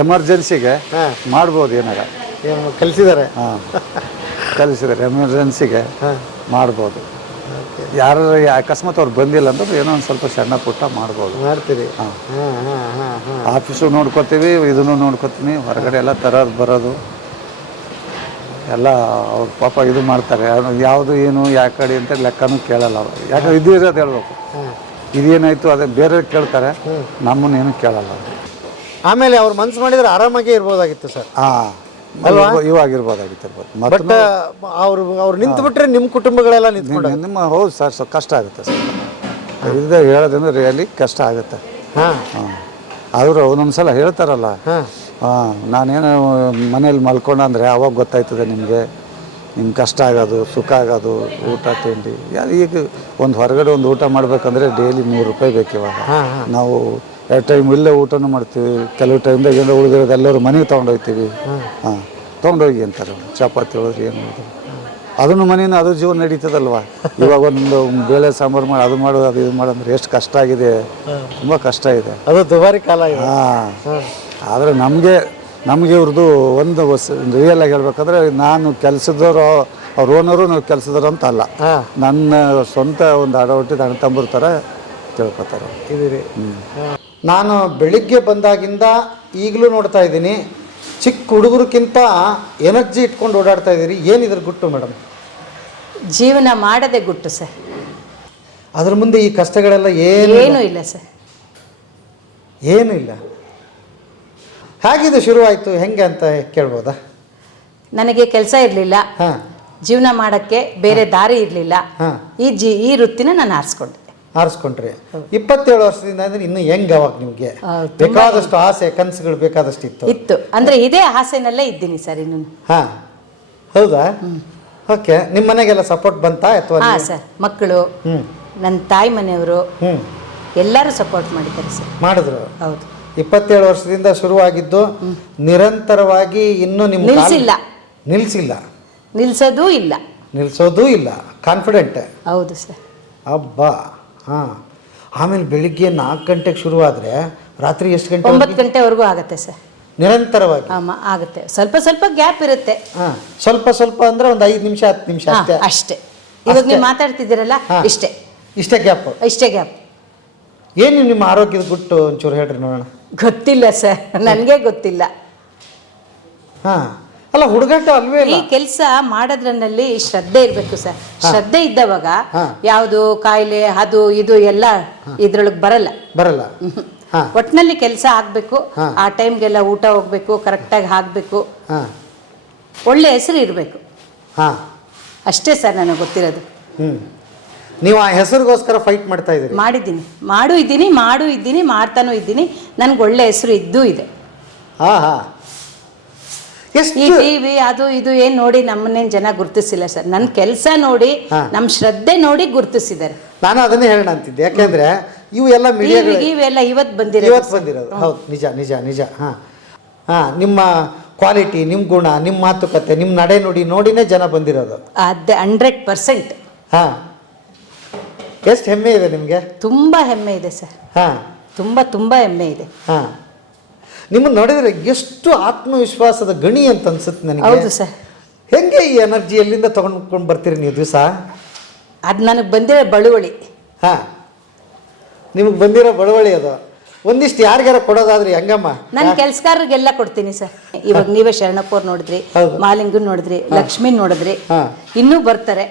ಎಮರ್ಜೆನ್ಸಿಗೆ ಮಾಡ್ಬೋದು ಏನಾರ? ಏನು ಕಲಿಸಿದ್ದಾರೆ ಹಾಂ. ಕಲಿಸಿದ್ದಾರೆ ಎಮರ್ಜೆನ್ಸಿಗೆ ಮಾಡ್ಬೋದು. ಯಾರು ಅಕಸ್ಮಾತ್ ಅವ್ರು ಬಂದಿಲ್ಲ ಅಂದ್ರೆ ಏನೋ ಒಂದು ಸ್ವಲ್ಪ ಸಣ್ಣ ಪುಟ್ಟ ಮಾಡ್ಬೋದು. ಮಾಡ್ತೀರಿ. ಆಫೀಸು ನೋಡ್ಕೋತೀವಿ ಇದನ್ನು ನೋಡ್ಕೋತೀನಿ ಹೊರಗಡೆ ಎಲ್ಲ ತರೋದು ಬರೋದು. ಎಲ್ಲ ಅವ್ರ ಪಾಪ ಇದು ಮಾಡ್ತಾರೆ. ಯಾವುದು ಏನು ಯಾಕಡೆ ಅಂತ ಲೆಕ್ಕನೂ ಕೇಳಲ್ಲ ಅವ್ರು. ಯಾಕಂದ್ರೆ ಇದು ಇರೋದು ಹೇಳ್ಬೇಕು. ಇದೇನಾಯ್ತು ಅದೇ ಬೇರೆ ಕೇಳ್ತಾರೆ. ನಮ್ಮನ್ನ ಏನು ಕೇಳಲ್ಲ ಆಮೇಲೆ ಅವ್ರು ಮನ್ಸು ಮಾಡಿದ್ರೆ ಆರಾಮಾಗೇ ಇರ್ಬೋದಾಗಿತ್ತು ಸರ್. ಹಾಂ ಇವಾಗ ಇರ್ಬೋದಾಗಿತ್ತು ಇರ್ಬೋದು. ಮತ್ತು ಬಟ್ ಅವ್ರು ಅವ್ರು ನಿಂತು ಬಿಟ್ರೆ ನಿಮ್ಮ ಕುಟುಂಬಗಳೆಲ್ಲ ನಿಂತ್ಕೊಂಡು ನಿಮ್ಮ ನಿಮ್ಮ ಹೌದು ಸರ್ ಸ್ವಲ್ಪ ಕಷ್ಟ ಆಗುತ್ತೆ ಸರ್. ಇದು ಹೇಳೋದಂದ್ರೆ ರಿಯಲಿ ಕಷ್ಟ ಆಗುತ್ತೆ. ಹಾಂ. ಹಾಂ. ಆದರೂ ಒಂದೊಂದು ಸಲ ಹೇಳ್ತಾರಲ್ಲ. ಹಾಂ. ಹಾಂ ನಾನೇನು ಮನೇಲಿ ಮಲ್ಕೊಂಡಂದ್ರೆ ಅವಾಗ ಗೊತ್ತಾಯ್ತದೆ ನಿಮಗೆ. ನಿಮ್ಗೆ ಕಷ್ಟ ಆಗೋದು ಸುಖ ಆಗೋದು ಊಟ ತಿಂಡಿ. ಯಾ- ಈಗ ಒಂದು ಹೊರಗಡೆ ಒಂದು ಊಟ ಮಾಡಬೇಕಂದ್ರೆ ಡೈಲಿ ನೂರು ರೂಪಾಯಿ ಬೇಕು ಇವಾಗ. ನಾವು ಎರಡು ಟೈಮ್ ಇಲ್ಲೇ ಊಟನೂ ಮಾಡ್ತೀವಿ ಕೆಲವು ಟೈಮ್ದಾಗ ಏನೋ ಉಳಿದಿರೋದು ಎಲ್ಲರೂ ಮನೆಗೆ ತೊಗೊಂಡೋಗ್ತೀವಿ. ಹಾಂ. ತೊಗೊಂಡೋಗಿ ಅಂತಾರೆ. ಚಪಾತಿ ಉಳಿದ್ರೆ ಏನು ಮಾಡೋದು? ಅದನ್ನು ಮನೇನ ಅದು ಜೀವನ ನಡೀತದಲ್ವ? ಇವಾಗ ಒಂದು ಬೇಳೆ ಸಾಂಬಾರು ಮಾಡಿ ಅದು ಮಾಡು ಅದು ಇದು ಮಾಡು ಅಂದ್ರೆ ಎಷ್ಟು ಕಷ್ಟ ಆಗಿದೆ. ತುಂಬ ಕಷ್ಟ ಇದೆ. ಅದು ದುಬಾರಿ ಕಾಲ ಇದೆ. ಹಾಂ. ಆದರೆ ನಮಗೆ ನಮಗೆ ಇವ್ರದ್ದು ಒಂದು ರಿಯಲ್ ಆಗಿ ಹೇಳ್ಬೇಕಂದ್ರೆ ನಾನು ಕೆಲಸದವರು ಅವ್ರ ಓನರು ನಾವು ಕೆಲಸದವ್ರು ಅಂತ ಅಲ್ಲ. ನನ್ನ ಸ್ವಂತ ಒಂದು ಅಡವಟ್ಟಿ ನನ್ನ ತಂಬಿರ್ತಾರೆ ಥರ ತಿಳ್ಕೊತಾರೆ ಇದೀರಿ ನಾನು ಬೆಳಿಗ್ಗೆ ಬಂದಾಗಿಂದ ಈಗಲೂ ನೋಡ್ತಾ ಇದ್ದೀನಿ. ಚಿಕ್ಕ ಹುಡುಗರಿಗಿಂತ ಎನರ್ಜಿ ಇಟ್ಕೊಂಡು ಓಡಾಡ್ತಾ ಇದ್ದೀರಿ. ಏನಿದ್ರ ಗುಟ್ಟು ಮೇಡಮ್? ಜೀವನ ಮಾಡದೆ ಗುಟ್ಟು ಸರ್. ಅದ್ರ ಮುಂದೆ ಈ ಕಷ್ಟಗಳೆಲ್ಲ ಏನು ಏನೂ ಇಲ್ಲ ಸರ್. ಏನು ಇಲ್ಲ. ಹೇಗಿದು ಶುರುವಾಯಿತು? ಹೆಂಗೆ ಅಂತ ಕೇಳ್ಬೋದಾ? ನನಗೆ ಕೆಲಸ ಇರಲಿಲ್ಲ. ಹಾಂ. ಜೀವನ ಮಾಡೋಕ್ಕೆ ಬೇರೆ ದಾರಿ ಇರಲಿಲ್ಲ. ಈ ಜಿ ಈ ವೃತ್ತಿನ ನಾನು ಆರಿಸ್ಕೊಂಡೆ ಆರಿಸ್ಕೊಂಡ್ರಿ. ಇಪ್ಪತ್ತೇಳು ವರ್ಷದಿಂದ ಅಂದ್ರೆ ಇನ್ನು ಹೆಂಗೆ ಅವಾಗ ನಿಮಗೆ? ಬೇಕಾದಷ್ಟು ಆಸೆ ಕನಸುಗಳು ಬೇಕಾದಷ್ಟು ಇತ್ತು. ಇತ್ತು ಅಂದರೆ ಇದೇ ಆಸೆನಲ್ಲೇ ಇದ್ದೀನಿ ಸರ್ ಇನ್ನು. ಹಾಂ. ಹೌದಾ? ಓಕೆ. ನಿಮ್ಮ ಮನೆಗೆಲ್ಲ ಸಪೋರ್ಟ್ ಬಂತಾ ಅಥವಾ ಹಾಂ ಸರ್. ಮಕ್ಕಳು ಹ್ಞೂ ನನ್ನ ತಾಯಿ ಮನೆಯವರು ಹ್ಞೂ ಎಲ್ಲರೂ ಸಪೋರ್ಟ್ ಮಾಡಿದ್ದಾರೆ ಸರ್. ಮಾಡಿದ್ರು? ಹೌದು. ಇಪ್ಪತ್ತೇಳು ವರ್ಷದಿಂದ ಶುರುವಾಗಿದ್ದು ನಿರಂತರವಾಗಿ ಇನ್ನೂ ನಿಮ್ಮ ಕಾಲ್- ನಿಲ್ಸಿಲ್ಲ. ನಿಲ್ಸಿಲ್ಲ. ನಿಲ್ಸೋದೂ ಇಲ್ಲ. ನಿಲ್ಸೋದೂ ಇಲ್ಲ. ಕಾನ್ಫಿಡೆಂಟ್ ಹೌದು ಸರ್. ಅಬ್ಬಾ. ಹಾಂ. ಆಮೇಲೆ ಬೆಳಿಗ್ಗೆ ನಾಲ್ಕು ಗಂಟೆಗೆ ಶುರುವಾದರೆ ರಾತ್ರಿ ಎಷ್ಟು ಗಂಟೆ ಒಂಬತ್ತು ಗಂಟೆವರೆಗೂ ಆಗುತ್ತೆ ಸರ್. ನಿರಂತರವಾಗಿ? ಆಮ ಆಗುತ್ತೆ. ಸ್ವಲ್ಪ ಸ್ವಲ್ಪ ಗ್ಯಾಪ್ ಇರುತ್ತೆ. ಹಾಂ. ಸ್ವಲ್ಪ ಸ್ವಲ್ಪ ಅಂದರೆ ಒಂದು ಐದು ನಿಮಿಷ ಹತ್ತು ನಿಮಿಷ ಹಾ, ಅಷ್ಟೇ. ಅಷ್ಟೇ. ಇವಾಗ ನೀವು ಮಾತಾಡ್ತಿದ್ದೀರಲ್ಲ ಹಾ. ಇಷ್ಟೇ. ಇಷ್ಟೇ ಗ್ಯಾಪ್. ಇಷ್ಟೇ ಗ್ಯಾಪ್. ಏನು ನಿಮ್ಮ ಆರೋಗ್ಯದ ಬಿಟ್ಟು ಒಂಚೂರು ಹೇಳ್ರಿ ನೋಡೋಣ. ಗೊತ್ತಿಲ್ಲ ಸರ್. ನನಗೆ ಗೊತ್ತಿಲ್ಲ. ಹಾಂ. ಅಲ್ಲ ಹುಡುಗಾಟ ಅಲ್ವೇ ಈ ಇಲ್ಲ ಕೆಲಸ ಮಾಡೋದ್ರಲ್ಲಿ ಶ್ರದ್ಧೆ ಇರಬೇಕು ಸರ್. ಶ್ರದ್ಧೆ ಇದ್ದವಾಗ ಯಾವುದು ಕಾಯಿಲೆ ಅದು ಇದು ಎಲ್ಲ ಇದ್ರೊಳಗೆ ಬರಲ್ಲ. ಬರಲ್ಲ. ಒಟ್ನಲ್ಲಿ ಒಟ್ಟಿನಲ್ಲಿ ಕೆಲಸ ಆಗಬೇಕು. ಆ ಟೈಮ್ಗೆಲ್ಲ ಊಟ ಹೋಗ್ಬೇಕು ಕರೆಕ್ಟಾಗಿ ಹಾಕಬೇಕು. ಹಾಂ. ಒಳ್ಳೆ ಹೆಸರು ಇರಬೇಕು. ಹಾ. ಅಷ್ಟೇ ಸರ್ ನನಗೆ ಗೊತ್ತಿರೋದು. ಹ್ಞೂ ನೀವು ಆ ಹೆಸರಿಗೋಸ್ಕರ ಫೈಟ್ ಮಾಡ್ತಾ ಇದ್ದೀರಿ. ಮಾಡಿದ್ದೀನಿ. ಮಾಡು ಇದ್ದೀನಿ ಮಾಡು ಇದ್ದೀನಿ ಮಾಡ್ತಾನೂ ಇದ್ದೀನಿ. ನನಗೆ ಒಳ್ಳೆ ಹೆಸರು ಇದ್ದೂ ಇದೆ. ಹಾ ಹಾ ಈ ಎಷ್ಟು ಟಿ ವಿ ಅದು ಇದು ಏನು ನೋಡಿ ನಮ್ಮನ್ನೇನು ಜನ ಗುರುತಿಸಿಲ್ಲ ಸರ್. ನನ್ನ ಕೆಲಸ ನೋಡಿ. ನಮ್ಮ ಶ್ರದ್ಧೆ ನೋಡಿ ಗುರುತಿಸಿದ್ದಾರೆ. ನಾನು ಅದನ್ನೇ ಹೇಳೋಣ ಅಂತಿದ್ದೆ. ಯಾಕೆಂದ್ರೆ ಇವು ಎಲ್ಲ ಮೀಡಿಯಾಗಳು ಟಿವಿ ಇವೆಲ್ಲ ಇವತ್ತು ಬಂದಿರೋ ಇವತ್ತು ಬಂದಿರೋದು. ಹೌದು. ನಿಜ ನಿಜ ನಿಜ. ಹಾಂ. ಹಾಂ ನಿಮ್ಮ ಕ್ವಾಲಿಟಿ ನಿಮ್ಮ ಗುಣ ನಿಮ್ಮ ಮಾತುಕತೆ ನಿಮ್ಮ ನಡೆ ನೋಡಿ ನೋಡಿನೇ ಜನ ಬಂದಿರೋದು. ಅದೇ ಹಂಡ್ರೆಡ್ ಪರ್ಸೆಂಟ್. ಹಾಂ. ಎಷ್ಟು ಹೆಮ್ಮೆ ಇದೆ ನಿಮಗೆ? ತುಂಬ ಹೆಮ್ಮೆ ಇದೆ ಸರ್. ಹಾಂ. ತುಂಬ ತುಂಬ ಹೆಮ್ಮೆ ಇದೆ. ಹಾಂ. ನಿಮ್ಮನ್ನು ನೋಡಿದರೆ ಎಷ್ಟು ಆತ್ಮವಿಶ್ವಾಸದ ಗಣಿ ಅಂತ ಅನ್ಸುತ್ತೆ ನನಗೆ. ಹೌದು ಸರ್. ಹೆಂಗೆ ಈ ಎನರ್ಜಿ ಎಲ್ಲಿಂದ ತೊಗೊಂಡ್ಕೊಂಡು ಬರ್ತೀರಿ ನೀವು ದಿವಸ? ಅದು ನನಗೆ ಬಂದಿರೋ ಬಳುವಳಿ. ಹಾಂ. ನಿಮಗೆ ಬಂದಿರೋ ಬಳುವಳಿ ಅದು. ಒಂದಿಷ್ಟು ಯಾರಿಗಾರ ಕೊಡೋದಾದ್ರೆ ಹೆಂಗಮ್ಮ? ನನ್ನ ಕೆಲ್ಸಗಾರರಿಗೆಲ್ಲ ಕೊಡ್ತೀನಿ ಸರ್. ಇವಾಗ ನೀವೇ ಶರಣಪ್ಪವ್ರು ನೋಡಿದ್ರಿ. ಮಾಲಿಂಗನ್ ನೋಡಿದ್ರಿ ಲಕ್ಷ್ಮಿ ನೋಡಿದ್ರಿ. ಇನ್ನೂ ಬರ್ತಾರೆ.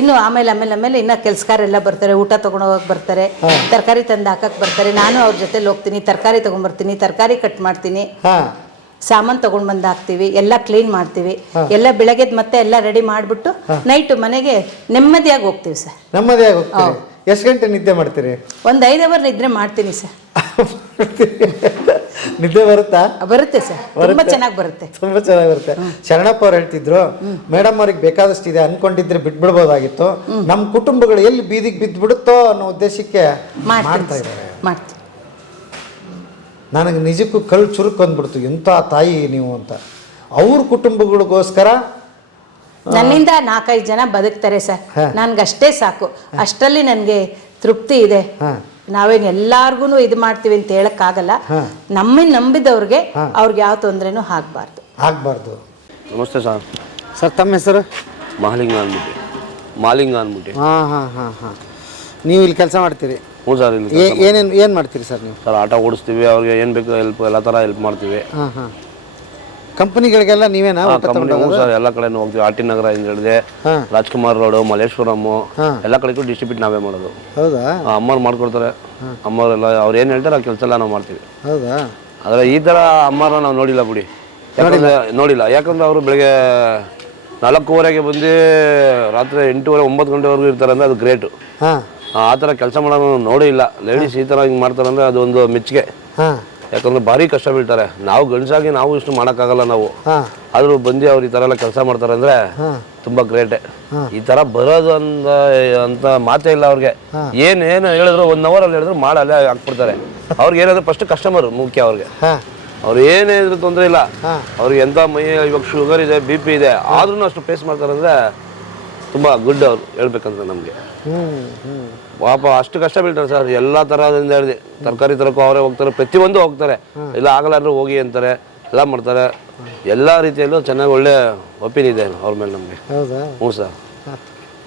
ಇನ್ನು ಆಮೇಲೆ ಆಮೇಲೆ ಆಮೇಲೆ ಇನ್ನ ಕೆಲ್ಸಗಾರೆಲ್ಲ ಬರ್ತಾರೆ ಊಟ ತಗೊಂಡ್ ಹೋಗಕ್ ಬರ್ತಾರೆ ತರಕಾರಿ ತಂದು ಹಾಕಕ್ ಬರ್ತಾರೆ. ನಾನು ಅವ್ರ ಜೊತೆಲಿ ಹೋಗ್ತೀನಿ ತರಕಾರಿ ತಗೊಂಡ್ಬರ್ತೀನಿ ತರಕಾರಿ ಕಟ್ ಮಾಡ್ತೀನಿ. ಸಾಮಾನು ತಗೊಂಡ್ ಬಂದು ಹಾಕ್ತಿವಿ ಎಲ್ಲ ಕ್ಲೀನ್ ಮಾಡ್ತೀವಿ. ಎಲ್ಲ ಬೆಳಗ್ಗೆದ್ ಮತ್ತೆ ಎಲ್ಲ ರೆಡಿ ಮಾಡಿಬಿಟ್ಟು ನೈಟ್ ಮನೆಗೆ ನೆಮ್ಮದಿಯಾಗಿ ಹೋಗ್ತೀವಿ ಸರ್. ನೆಮ್ಮದಿಯಾಗಿ ಹೋಗ್ತೀವಿ ಎಷ್ಟು ಗಂಟೆ ನಿದ್ದೆ ಮಾಡ್ತೀರಿ? ಒಂದ್ ಐದು ಅವರ್ ನಿದ್ರೆ ಮಾಡ್ತೀನಿ ಸರ್. ನಿದ್ದೆ ಬರುತ್ತಾ? ಬರುತ್ತೆ ಸರ್. ತುಂಬಾ ಚೆನ್ನಾಗಿ ಬರುತ್ತೆ. ತುಂಬಾ ಚೆನ್ನಾಗಿ ಬರುತ್ತೆ. ಶರಣಪ್ಪ ಅವ್ರು ಹೇಳ್ತಿದ್ರು ಮೇಡಮ್ ಅವ್ರಿಗೆ ಬೇಕಾದಷ್ಟು ಇದೆ ಅನ್ಕೊಂಡಿದ್ರೆ ಬಿಟ್ಬಿಡ್ಬೋದಾಗಿತ್ತು. ನಮ್ಮ ಕುಟುಂಬಗಳು ಎಲ್ಲಿ ಬೀದಿಗೆ ಬಿದ್ದು ಬಿಡುತ್ತೋ ಅನ್ನೋ ಉದ್ದೇಶಕ್ಕೆ ಮಾಡ್ತಾ ಇದ್ದಾರೆ. ಮಾಡ್ತೀನಿ. ನನಗೆ ನಿಜಕ್ಕೂ ಕళ్ళు ಚುರುಕು ಅಂದ್ಬಿಡ್ತು ಎಂಥ ತಾಯಿ ನೀವು ಅಂತ. ಅವ್ರ ಕುಟುಂಬಗಳಿಗೋಸ್ಕರ ನನ್ನಿಂದ ನಾಲ್ಕೈದು ಜನ ಬದುಕ್ತಾರೆ ಸರ್. ನನ್ಗಷ್ಟೇ ಸಾಕು. ಅಷ್ಟರಲ್ಲಿ ನನಗೆ ತೃಪ್ತಿ ಇದೆ. ನಾವೇನು ಎಲ್ಲಾರ್ಗು ಇದು ಮಾಡ್ತೀವಿ ಅಂತ ಹೇಳಕ್ಕಾಗಲ್ಲ. ನಮ್ಮನ್ನ ನಂಬಿದವ್ರಿಗೆ ಅವ್ರಿಗೆ ಯಾವ ತೊಂದರೆನೂ ಆಗ್ಬಾರ್ದು. ಆಗಬಾರ್ದು. ನಮಸ್ತೆ ಸರ್. ಸರ್ ತಮ್ಮ ಹೆಸರು? ಮಹಾಲಿಂಗ ಅಂದ್ಬಿಟ್ಟು ಮಾಲಿಂಗ ಅಂದ್ಬಿಟ್ಟು ಹಾಂ ಹಾಂ ಹಾಂ ಹಾಂ. ನೀವು ಇಲ್ಲಿ ಕೆಲಸ ಮಾಡ್ತೀರಿ? ಹ್ಞೂ ಸರ್ ಇಲ್ಲಿ ಏ- ಏನೇನು ಏನು ಮಾಡ್ತೀರಿ ಸರ್ ನೀವು? ಸರ್ ಆಟ ಓಡಿಸ್ತೀವಿ ಅವ್ರಿಗೆ ಏನು ಬೇಕು ಹೆಲ್ಪ್ ಎಲ್ಲ ಥರ ಹೆಲ್ಪ್ ಮಾಡ್ತೀವಿ. ಹಾಂ ಹಾಂ. ಕಂಪನಿಗಳಿಗೆಲ್ಲ ನೀವೇನಾ ಕಂಪ್ನಿ ಸರ್ ಎಲ್ಲ ಕಡೆನೂ ಹೋಗ್ತೀವಿ. ಆರ್ ಟಿ ನಗರ ಇಂದ ಹಿಡಿದೆ ಹಾಂ. ರಾಜ್ಕುಮಾರ್ ರೋಡು ಮಲ್ಲೇಶ್ವರಮ್ಮು ಎಲ್ಲ ಕಡೆಗೂ ಡಿಸ್ಟ್ರಿಬ್ಯೂಟ್ ನಾವೇ ಮಾಡೋದು. ಹೌದಾ? ಆ, ಅಮ್ಮವ್ರು ಮಾಡ್ಕೊಡ್ತಾರೆ. ಅಮ್ಮವರೆಲ್ಲ ಅವ್ರು ಏನು ಹೇಳ್ತಾರೆ ಆ ಕೆಲಸ ಎಲ್ಲ ನಾವು ಮಾಡ್ತೀವಿ. ಹೌದಾ? ಆದರೆ ಈ ಥರ ಅಮ್ಮನ ನಾವು ನೋಡಿಲ್ಲ ಬಿಡಿ. ಯಾಕಂದ್ರೆ ನೋಡಿಲ್ಲ? ಯಾಕಂದ್ರೆ ಅವರು ಬೆಳಗ್ಗೆ ನಾಲ್ಕೂವರೆಗೆ ಬಂದು ರಾತ್ರಿ ಎಂಟೂವರೆ ಒಂಬತ್ತು ಗಂಟೆವರೆಗೂ ಇರ್ತಾರೆ ಅಂದರೆ ಅದು ಗ್ರೇಟು ಹಾಂ. ಆ ಥರ ಕೆಲಸ ಮಾಡೋದು ನೋಡಿ ಇಲ್ಲ. ಲೇಡೀಸ್ ಈ ಥರ ಹಿಂಗೆ ಮಾಡ್ತಾರೆ ಅಂದರೆ ಅದೊಂದು ಮೆಚ್ಚುಗೆ ಯಾಕಂದ್ರೆ ಭಾರಿ ಕಷ್ಟ ಬೀಳ್ತಾರೆ. ನಾವು ಗಂಡಸಾಗಿ ನಾವು ಇಷ್ಟು ಮಾಡೋಕ್ಕಾಗಲ್ಲ ನಾವು. ಆದ್ರೂ ಬಂದು ಅವ್ರು ಈ ಥರ ಎಲ್ಲ ಕೆಲಸ ಮಾಡ್ತಾರೆ ಅಂದರೆ ತುಂಬ ಗ್ರೇಟೆ ಈ ಥರ ಬರೋದು ಅಂತ ಅಂತ ಮಾತೇ ಇಲ್ಲ ಅವ್ರಿಗೆ. ಏನೇನು ಹೇಳಿದ್ರು ಒನ್ ಅವರ್ ಅಲ್ಲಿ ಹೇಳಿದ್ರು ಮಾಡಿ ಅಲ್ಲೇ ಹಾಕ್ಬಿಡ್ತಾರೆ. ಅವ್ರಿಗೆ ಏನಾದ್ರು ಫಸ್ಟ್ ಕಸ್ಟಮರ್ ಮುಖ್ಯ ಅವ್ರಿಗೆ. ಅವ್ರು ಏನೇ ಇದ್ರೂ ತೊಂದರೆ ಇಲ್ಲ. ಅವ್ರಿಗೆ ಎಂಥ ಮೈ ಇವಾಗ ಶುಗರ್ ಇದೆ ಬಿ ಪಿ ಇದೆ ಆದ್ರೂ ಅಷ್ಟು ಫೇಸ್ ಮಾಡ್ತಾರೆ ಅಂದರೆ ತುಂಬ ಗುಡ್ ಅವರು ಹೇಳ್ಬೇಕಂದ್ರೆ ನಮಗೆ. ಪಾಪ ಅಷ್ಟು ಕಷ್ಟ ಬೀಳ್ತಾರೆ ಸರ್ ಎಲ್ಲ ಥರದಿಂದ ಹೇಳಿದೆ ತರಕಾರಿ ತರಕ್ಕೂ ಅವರೇ ಹೋಗ್ತಾರೆ ಪ್ರತಿಯೊಂದು ಹೋಗ್ತಾರೆ. ಇಲ್ಲ ಆಗಲಾರು ಹೋಗಿ ಅಂತಾರೆ ಎಲ್ಲ ಮಾಡ್ತಾರೆ. ಎಲ್ಲ ರೀತಿಯಲ್ಲೂ ಚೆನ್ನಾಗಿ ಒಳ್ಳೆ ಒಪಿನಿಯನ್ ಇದೆ ಅವ್ರ ಮೇಲೆ ನಮಗೆ. ಹ್ಞೂ ಸರ್.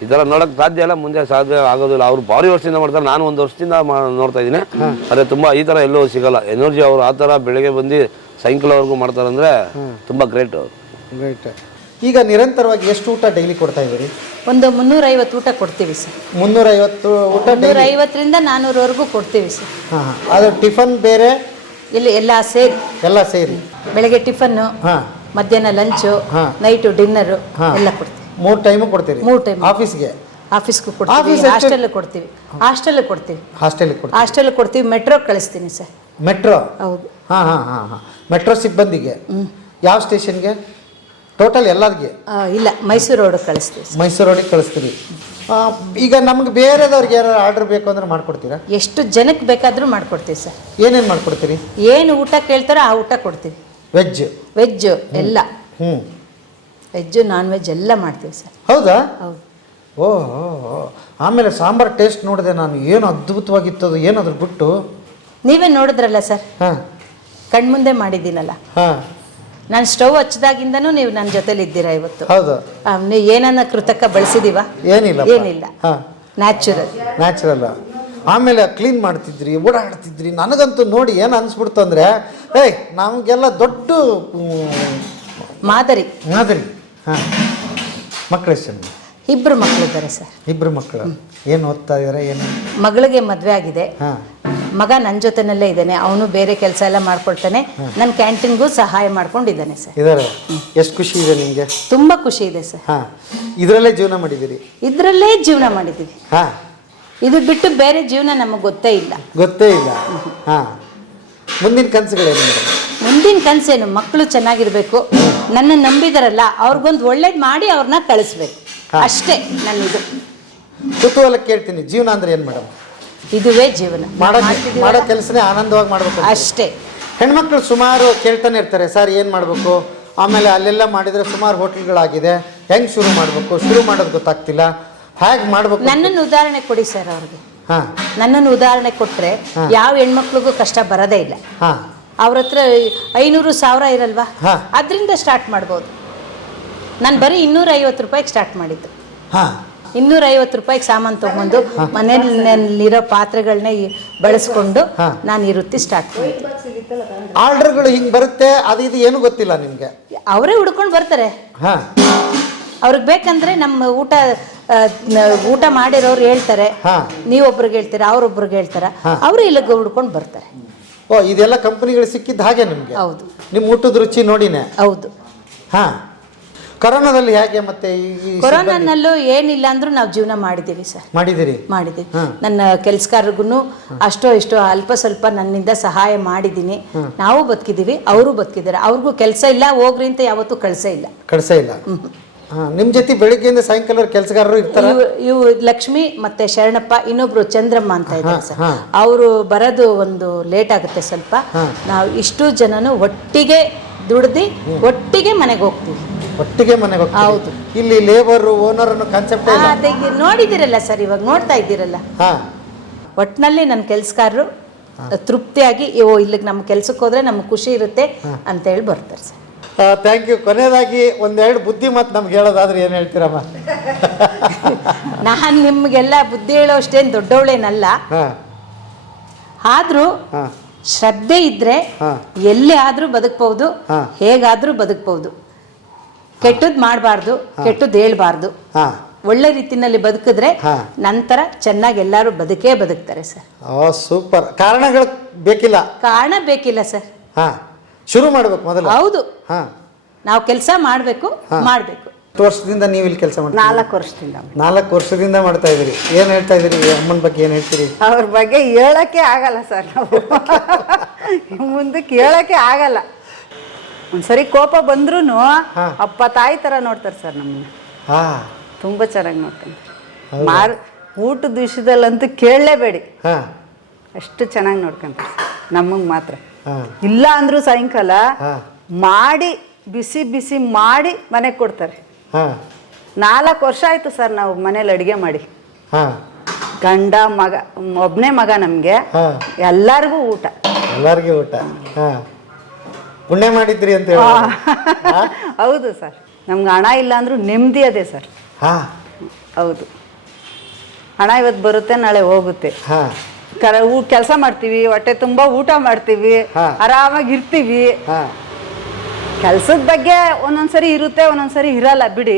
ಈ ಥರ ನೋಡೋಕೆ ಸಾಧ್ಯ ಇಲ್ಲ ಮುಂದೆ ಸಾಧ್ಯ ಆಗೋದಿಲ್ಲ. ಅವ್ರು ಭಾರಿ ವರ್ಷದಿಂದ ಮಾಡ್ತಾರೆ ನಾನು ಒಂದು ವರ್ಷದಿಂದ ನೋಡ್ತಾ ಇದ್ದೀನಿ. ಆದರೆ ತುಂಬ ಈ ಥರ ಎಲ್ಲೂ ಸಿಗಲ್ಲ. ಎನರ್ಜಿ ಅವರು ಆ ಥರ ಬೆಳಗ್ಗೆ ಬಂದು ಸಾಯಂಕಾಲವರೆಗೂ ಮಾಡ್ತಾರೆ ಅಂದರೆ ತುಂಬ ಗ್ರೇಟ್ ಅವರು. ರೈಟ್ ಈಗ ನಿರಂತರವಾಗಿ ಎಷ್ಟು ಊಟ ಡೈಲಿ ಕೊಡ್ತಾ ಇದ್ದೀರಿ? ಒಂದು ಮುನ್ನೂರೈವತ್ತು ಊಟ ಕೊಡ್ತೀವಿ ಸರ್. ಮುನ್ನೂರೈವತ್ತು ಊಟ ಮುನ್ನೂರ ಐವತ್ತರಿಂದ ನಾನ್ನೂರವರೆಗೂ ಕೊಡ್ತೀವಿ ಸರ್. ಹಾಂ ಅದು ಟಿಫನ್ ಬೇರೆ? ಇಲ್ಲಿ ಎಲ್ಲ ಸೇರಿ. ಎಲ್ಲ ಸೇರಿ? ಬೆಳಗ್ಗೆ ಟಿಫನ್ನು ಹಾಂ. ಮಧ್ಯಾಹ್ನ ಲಂಚು ಹಾಂ. ನೈಟು ಡಿನ್ನರು ಹಾಂ. ಎಲ್ಲ ಕೊಡ್ತೀವಿ. ಮೂರು ಟೈಮು ಕೊಡ್ತೀರಿ? ಮೂರು ಟೈಮ್ ಆಫೀಸ್ಗೆ? ಆಫೀಸ್ಗೂ ಕೊಡ್ತೀವಿ. ಹಾಸ್ಟೆಲ್ ಎಷ್ಟು- ಹಾಸ್ಟೆಲ್ ಕೊಡ್ತೀವಿ. ಹಾಸ್ಟೆಲ್ ಕೊಡ್ತೀವಿ. ಹಾಸ್ಟೆಲಿಗೆ ಕೊಡ್ತೀರಿ. ಹಾಸ್ಟೆಲ್ ಕೊಡ್ತೀವಿ. ಮೆಟ್ರೋ ಕಳಿಸ್ತೀನಿ ಸರ್. ಮೆಟ್ರೋ? ಹೌದು. ಹಾಂ ಹಾಂ ಹಾಂ ಹಾಂ. ಮೆಟ್ರೋ ಸಿಬ್ಬಂದಿಗೆ? ಯಾವ ಸ್ಟೇಷನ್ಗೆ? ಟೋಟಲ್ ಎಲ್ಲರಿಗೆ ಇಲ್ಲ ಮೈಸೂರು ರೋಡ್ ಕಳಿಸ್ತೀವಿ ಮೈಸೂರು ರೋಡಿಗೆ ಕಳಿಸ್ತೀವಿ ಆ, ಈಗ ನಮ್ಗೆ ಬೇರೆದವ್ರಿಗೆ ಏನಾರು ಆರ್ಡರ್ ಬೇಕು ಅಂದ್ರೆ ಮಾಡ್ಕೊಡ್ತೀರಾ? ಎಷ್ಟು ಜನಕ್ಕೆ ಬೇಕಾದರೂ ಮಾಡ್ಕೊಡ್ತೀವಿ ಸರ್. ಏನೇನು ಮಾಡ್ಕೊಡ್ತೀರಿ? ಏನು ಊಟ ಕೇಳ್ತಾರೋ ಆ ಊಟ ಕೊಡ್ತೀವಿ. ವೆಜ್ ವೆಜ್ ಎಲ್ಲ. ಹ್ಞೂ ವೆಜ್ ನಾನ್ ವೆಜ್ ಎಲ್ಲ ಮಾಡ್ತೀವಿ ಸರ್. ಹೌದಾ? ಹೌದು. ಆಮೇಲೆ ಸಾಂಬಾರ್ ಟೇಸ್ಟ್ ನೋಡಿದೆ ನಾನು ಏನು ಅದ್ಭುತವಾಗಿತ್ತು ಅದು ಏನಾದ್ರು ಬಿಟ್ಟು? ನೀವೇ ನೋಡಿದ್ರಲ್ಲ ಸರ್. ಹಾಂ. ಕಣ್ಮುಂದೆ ಮಾಡಿದ್ದೀನಲ್ಲ. ಹಾಂ. ನಾನು ಸ್ಟವ್ ಹಚ್ಚಿದಾಗಿಂದನೂ ನೀವು ನನ್ನ ಜೊತೆಲಿ ಇದ್ದೀರಾ ಇವತ್ತು? ಹೌದು. ಆ, ನೀವು ಏನನ್ನ ಕೃತಕ ಬಳಸಿದೀವ? ಏನಿಲ್ಲ ಏನಿಲ್ಲ. ಹಾಂ. ನ್ಯಾಚುರಲ್ ನ್ಯಾಚುರಲ್ ಆಮೇಲೆ ಕ್ಲೀನ್ ಮಾಡ್ತಿದ್ರಿ ಓಡಾಡ್ತಿದ್ರಿ ನನಗಂತೂ ನೋಡಿ ಏನು ಅನ್ಸ್ಬಿಡ್ತು ಅಂದರೆ ಏಯ್ ನಮಗೆಲ್ಲ ದೊಡ್ಡ ಮಾದರಿ. ಮಾದರಿ. ಹಾಂ. ಮಕ್ಕಳು ಎಷ್ಟು ಜನ? ಇಬ್ಬರು ಮಕ್ಕಳಿದ್ದಾರೆ ಸರ್. ಇಬ್ಬರು ಮಕ್ಕಳು ಏನು ಓದ್ತಾ ಇದ್ದಾರೆ ಏನು? ಮಗಳಿಗೆ ಮದುವೆ ಆಗಿದೆ. ಹಾಂ. ಮಗ ನನ್ನ ಜೊತೆನಲ್ಲೇ ಇದ್ದಾನೆ ಅವನು ಬೇರೆ ಕೆಲಸ ಎಲ್ಲ ಮಾಡ್ಕೊಳ್ತಾನೆ ನನ್ನ ಕ್ಯಾಂಟೀನ್ಗೂ ಸಹಾಯ ಮಾಡ್ಕೊಂಡಿದ್ದಾನೆ ಸರ್. ಇದಾರೆ? ಎಷ್ಟು ಖುಷಿ ಇದೆ ನಿಮಗೆ? ತುಂಬ ಖುಷಿ ಇದೆ ಸರ್. ಹಾಂ ಇದರಲ್ಲೇ ಜೀವನ ಮಾಡಿದ್ದೀರಿ? ಇದರಲ್ಲೇ ಜೀವನ ಮಾಡಿದ್ದೀವಿ. ಹಾಂ. ಇದು ಬಿಟ್ಟು ಬೇರೆ ಜೀವನ ನಮಗೆ ಗೊತ್ತೇ ಇಲ್ಲ. ಗೊತ್ತೇ ಇಲ್ಲ. ಹಾಂ. ಮುಂದಿನ ಕನಸುಗಳೇನು ಮೇಡಮ್? ಮುಂದಿನ ಕನಸೇನು? ಮಕ್ಕಳು ಚೆನ್ನಾಗಿರ್ಬೇಕು. ನನ್ನ ನಂಬಿದಾರಲ್ಲ ಅವ್ರಿಗೊಂದು ಒಳ್ಳೇದು ಮಾಡಿ ಅವ್ರನ್ನ ಕಳಿಸ್ಬೇಕು. ಅಷ್ಟೇ ನನ್ನಿದು. ಕುತೂಹಲ ಕೇಳ್ತೀನಿ ಜೀವನ ಅಂದ್ರೆ ಏನು ಮೇಡಮ್? ಇದುವೇ ಜೀವನ. ಮಾಡೋ ಮಾಡೋ ಕೆಲಸನೇ ಆನಂದವಾಗಿ ಮಾಡಬೇಕು ಅಷ್ಟೇ. ಹೆಣ್ಮಕ್ಳು ಸುಮಾರು ಕೇಳ್ತಾನೆ ಇರ್ತಾರೆ ಸರ್ ಏನು ಮಾಡಬೇಕು? ಆಮೇಲೆ ಅಲ್ಲೆಲ್ಲ ಮಾಡಿದರೆ ಸುಮಾರು ಹೋಟೆಲ್ಗಳಾಗಿದೆ ಹೆಂಗ್ ಶುರು ಮಾಡಬೇಕು? ಶುರು ಮಾಡೋದು ಗೊತ್ತಾಗ್ತಿಲ್ಲ. ಹೇಗೆ ಮಾಡಬೇಕು? ನನ್ನನ್ನು ಉದಾಹರಣೆ ಕೊಡಿ ಸರ್ ಅವ್ರಿಗೆ. ಹಾಂ. ನನ್ನನ್ನು ಉದಾಹರಣೆ ಕೊಟ್ಟರೆ ಯಾವ ಹೆಣ್ಮಕ್ಳಿಗೂ ಕಷ್ಟ ಬರೋದೇ ಇಲ್ಲ. ಅವ್ರ ಹತ್ರ ಐನೂರು ಸಾವಿರ ಇರಲ್ವಾ. ಅದರಿಂದ ಸ್ಟಾರ್ಟ್ ಮಾಡ್ಬೋದು. ನಾನು ಬರೀ ಇನ್ನೂರ ಐವತ್ತು ರೂಪಾಯಿಗೆ ಸ್ಟಾರ್ಟ್ ಮಾಡಿದ್ದು. ಹಾಂ ಇನ್ನೂರ ಐವತ್ತು ರೂಪಾಯಿಗೆ ಸಾಮಾನು ತಗೊಂಡು ಮನೆಯಲ್ಲಿರೋ ಪಾತ್ರೆಗಳನ್ನ ಬಳಸ್ಕೊಂಡು ನಾನು ಈ ವೃತ್ತಿ ಸ್ಟಾರ್ಟ್ ಆರ್ಡರ್ಗಳು ಹಿಂಗೆ ಬರುತ್ತೆ ಅದು ಇದು ಏನು ಗೊತ್ತಿಲ್ಲ ನಿಮಗೆ? ಅವರೇ ಹುಡ್ಕೊಂಡು ಬರ್ತಾರೆ. ಹಾಂ. ಅವ್ರಿಗೆ ಬೇಕಂದ್ರೆ ನಮ್ಮ ಊಟ ಊಟ ಮಾಡಿರೋರು ಹೇಳ್ತಾರೆ. ಹಾ. ನೀವೊಬ್ರಿಗೆ ಹೇಳ್ತೀರಾ ಅವ್ರೊಬ್ರಿಗೆ ಹೇಳ್ತಾರ. ಅವರು ಇಲ್ಲಿಗೆ ಹುಡ್ಕೊಂಡು ಬರ್ತಾರೆ. ಓ ಇದೆಲ್ಲ ಕಂಪನಿಗಳು ಸಿಕ್ಕಿದ್ದ ಹಾಗೆ ನಿಮಗೆ? ಹೌದು. ನಿಮ್ಮ ಊಟದ ರುಚಿ ನೋಡಿನೇ? ಹೌದು. ಹಾಂ. ಕೊರೋನಾದಲ್ಲಿ ಹೇಗೆ ಮತ್ತೆ ಈ ಈ ಕೊರೋನಾನಲ್ಲೂ ಏನಿಲ್ಲ ಅಂದ್ರೂ ನಾವು ಜೀವನ ಮಾಡಿದ್ದೀವಿ ಸರ್. ಮಾಡಿದ್ದೀರಿ? ಮಾಡಿದ್ದೀವಿ. ನನ್ನ ಕೆಲಸಗಾರರಿಗೂ ಅಷ್ಟೋ ಇಷ್ಟೋ ಅಲ್ಪ ಸ್ವಲ್ಪ ನನ್ನಿಂದ ಸಹಾಯ ಮಾಡಿದ್ದೀನಿ. ನಾವು ಬದುಕಿದ್ದೀವಿ ಅವರು ಬದುಕಿದ್ದಾರೆ. ಅವ್ರಿಗೂ ಕೆಲಸ ಇಲ್ಲ ಹೋಗ್ರಿ ಅಂತ ಯಾವತ್ತೂ ಕಳಿಸ ಇಲ್ಲ. ಕಳಿಸೇ ಇಲ್ಲ. ಹಾಂ ನಿಮ್ಮ ಜೊತೆ ಬೆಳಿಗ್ಗೆಯಿಂದ ಸಾಯಂಕಾಲ ಕೆಲಸಗಾರರು ಇರ್ತಾರೆ? ಇವು ಇವು ಲಕ್ಷ್ಮಿ ಮತ್ತೆ ಶರಣಪ್ಪ ಇನ್ನೊಬ್ರು ಚಂದ್ರಮ್ಮ ಅಂತ ಇದ್ದಾರೆ ಸರ್. ಹಾ. ಅವರು ಬರೋದು ಒಂದು ಲೇಟ್ ಆಗುತ್ತೆ ಸ್ವಲ್ಪ. ನಾವು ಇಷ್ಟು ಜನನು ಒಟ್ಟಿಗೆ ದುಡ್ದು ಒಟ್ಟಿಗೆ ಮನೆಗೆ ಹೋಗ್ತೀವಿ. ಒಟ್ಟಿಗೆ ಮನೆಗೆ. ಹೌದು. ಇಲ್ಲಿ ಲೇಬರ್ ಓನರ್ ಅನ್ನೋ ಕಾನ್ಸೆಪ್ಟ್ ನೋಡಿದಿರಲ್ಲ ಸರ್ ಇವಾಗ ನೋಡ್ತಾ ಇದ್ದೀರಲ್ಲ? ಹಾ. ಒಟ್ಟಿನಲ್ಲಿ ನನ್ನ ಕೆಲಸಗಾರರು ತೃಪ್ತಿಯಾಗಿ ಓ ಇಲ್ಲಿಗೆ ನಮ್ಮ ಕೆಲ್ಸಕ್ಕೆ ಹೋದ್ರೆ ನಮ್ಗೆ ಖುಷಿ ಇರುತ್ತೆ ಅಂತ ಹೇಳಿ ಬರ್ತಾರೆ ಸರ್. ಥ್ಯಾಂಕ್ ಯು ಕೊನೆಯದಾಗಿ ಒಂದೆರಡು ಬುದ್ಧಿ ಮಾತು ನಮ್ಗೆ ಹೇಳೋದಾದ್ರೆ ಏನು ಹೇಳ್ತೀರಮ್ಮ? ನಾನು ನಿಮಗೆಲ್ಲ ಬುದ್ಧಿ ಹೇಳೋ ಅಷ್ಟೇನು ದೊಡ್ಡವಳೇನಲ್ಲ ಆದ್ರೂ ಶ್ರದ್ಧೆ ಇದ್ರೆ. ಎಲ್ಲಿ ಆದ್ರೂ ಬದುಕಬಹುದು. ಹೇಗಾದ್ರೂ ಬದುಕ್ಬಹುದು ಕೆಟ್ಟದ್ ಮಾಡಬಾರ್ದು ಕೆಟ್ಟದ್ ಹೇಳ್ಬಾರ್ದು. ಹಾಂ. ಒಳ್ಳೆ ರೀತಿನಲ್ಲಿ ಬದುಕಿದ್ರೆ ಹಾ. ನಂತರ ಚೆನ್ನಾಗಿ ಎಲ್ಲರೂ ಬದುಕೇ ಬದುಕ್ತಾರೆ ಸರ್. ಸೂಪರ್. ಕಾರಣಗಳು ಬೇಕಿಲ್ಲ? ಕಾರಣ ಬೇಕಿಲ್ಲ ಸರ್. ಹಾಂ. ಶುರು ಮಾಡ್ಬೇಕು ಮೊದಲು. ಹೌದು. ಹಾಂ. ನಾವು ಕೆಲಸ ಮಾಡಬೇಕು ಮಾಡಬೇಕು. ಎಷ್ಟು ವರ್ಷದಿಂದ ನೀವು ಇಲ್ಲಿ ಕೆಲಸ ಮಾಡಿ ನಾಲ್ಕು ವರ್ಷದಿಂದ ನಾಲ್ಕು ವರ್ಷದಿಂದ ಮಾಡ್ತಾ ಇದ್ದೀರಿ. ಏನು ಹೇಳ್ತಾ ಇದ್ದೀರಿ? ಅಮ್ಮನ ಬಗ್ಗೆ ಏನು ಹೇಳ್ತೀರಿ? ಅವ್ರ ಬಗ್ಗೆ ಹೇಳಕ್ಕೆ ಆಗಲ್ಲ ಸರ್ ನಾವು. ಮುಂದಕ್ಕೆ ಹೇಳಕ್ಕೆ ಆಗಲ್ಲ. ಒಂದ್ಸರಿ ಕೋಪ ಬಂದ್ರೂ ಅಪ್ಪ ತಾಯಿ ಥರ ನೋಡ್ತಾರೆ ಸರ್ ನಮ್ಮನ್ನ. ತುಂಬಾ ಚೆನ್ನಾಗಿ ನೋಡ್ತಾರೆ. ಮಾರ್ ಊಟದ ವಿಷಯದಲ್ಲಂತೂ ಕೇಳಲೇಬೇಡಿ. ಅಷ್ಟು ಚೆನ್ನಾಗಿ ನೋಡ್ಕೊಂತಾರೆ ನಮಗೆ ಮಾತ್ರ. ಇಲ್ಲ ಅಂದ್ರೂ ಸಾಯಂಕಾಲ. ಮಾಡಿ ಬಿಸಿ ಬಿಸಿ ಮಾಡಿ ಮನೆಗೆ ಕೊಡ್ತಾರೆ. ನಾಲ್ಕು ವರ್ಷ ಆಯ್ತು ಸರ್ ನಾವು ಮನೇಲಿ ಅಡುಗೆ ಮಾಡಿ. ಗಂಡ ಮಗ ಒಬ್ಬನೇ ಮಗ ನಮಗೆ. ಎಲ್ಲರಿಗೂ ಊಟ. ಎಲ್ಲರಿಗೂ ಊಟ. ಪುಣ್ಯ ಮಾಡಿದ್ರಿ ಅಂತ ಹೇಳಿ ಹೌದು ಸರ್. ನಮ್ಗೆ ಹಣ ಇಲ್ಲ ಅಂದ್ರೂ ನೆಮ್ಮದಿ ಅದೇ ಸರ್. ಹಾಂ. ಹೌದು. ಹಣ ಇವತ್ತು ಬರುತ್ತೆ ನಾಳೆ ಹೋಗುತ್ತೆ. ಹಾಂ. ಕೆಲಸ ಮಾಡ್ತೀವಿ ಹೊಟ್ಟೆ ತುಂಬಾ ಊಟ ಮಾಡ್ತೀವಿ. ಆರಾಮಾಗಿ ಇರ್ತೀವಿ. ಕೆಲ್ಸದ ಬಗ್ಗೆ ಒಂದೊಂದ್ಸರಿ ಇರುತ್ತೆ ಒಂದೊಂದ್ಸರಿ ಇರಲ್ಲ ಬಿಡಿ.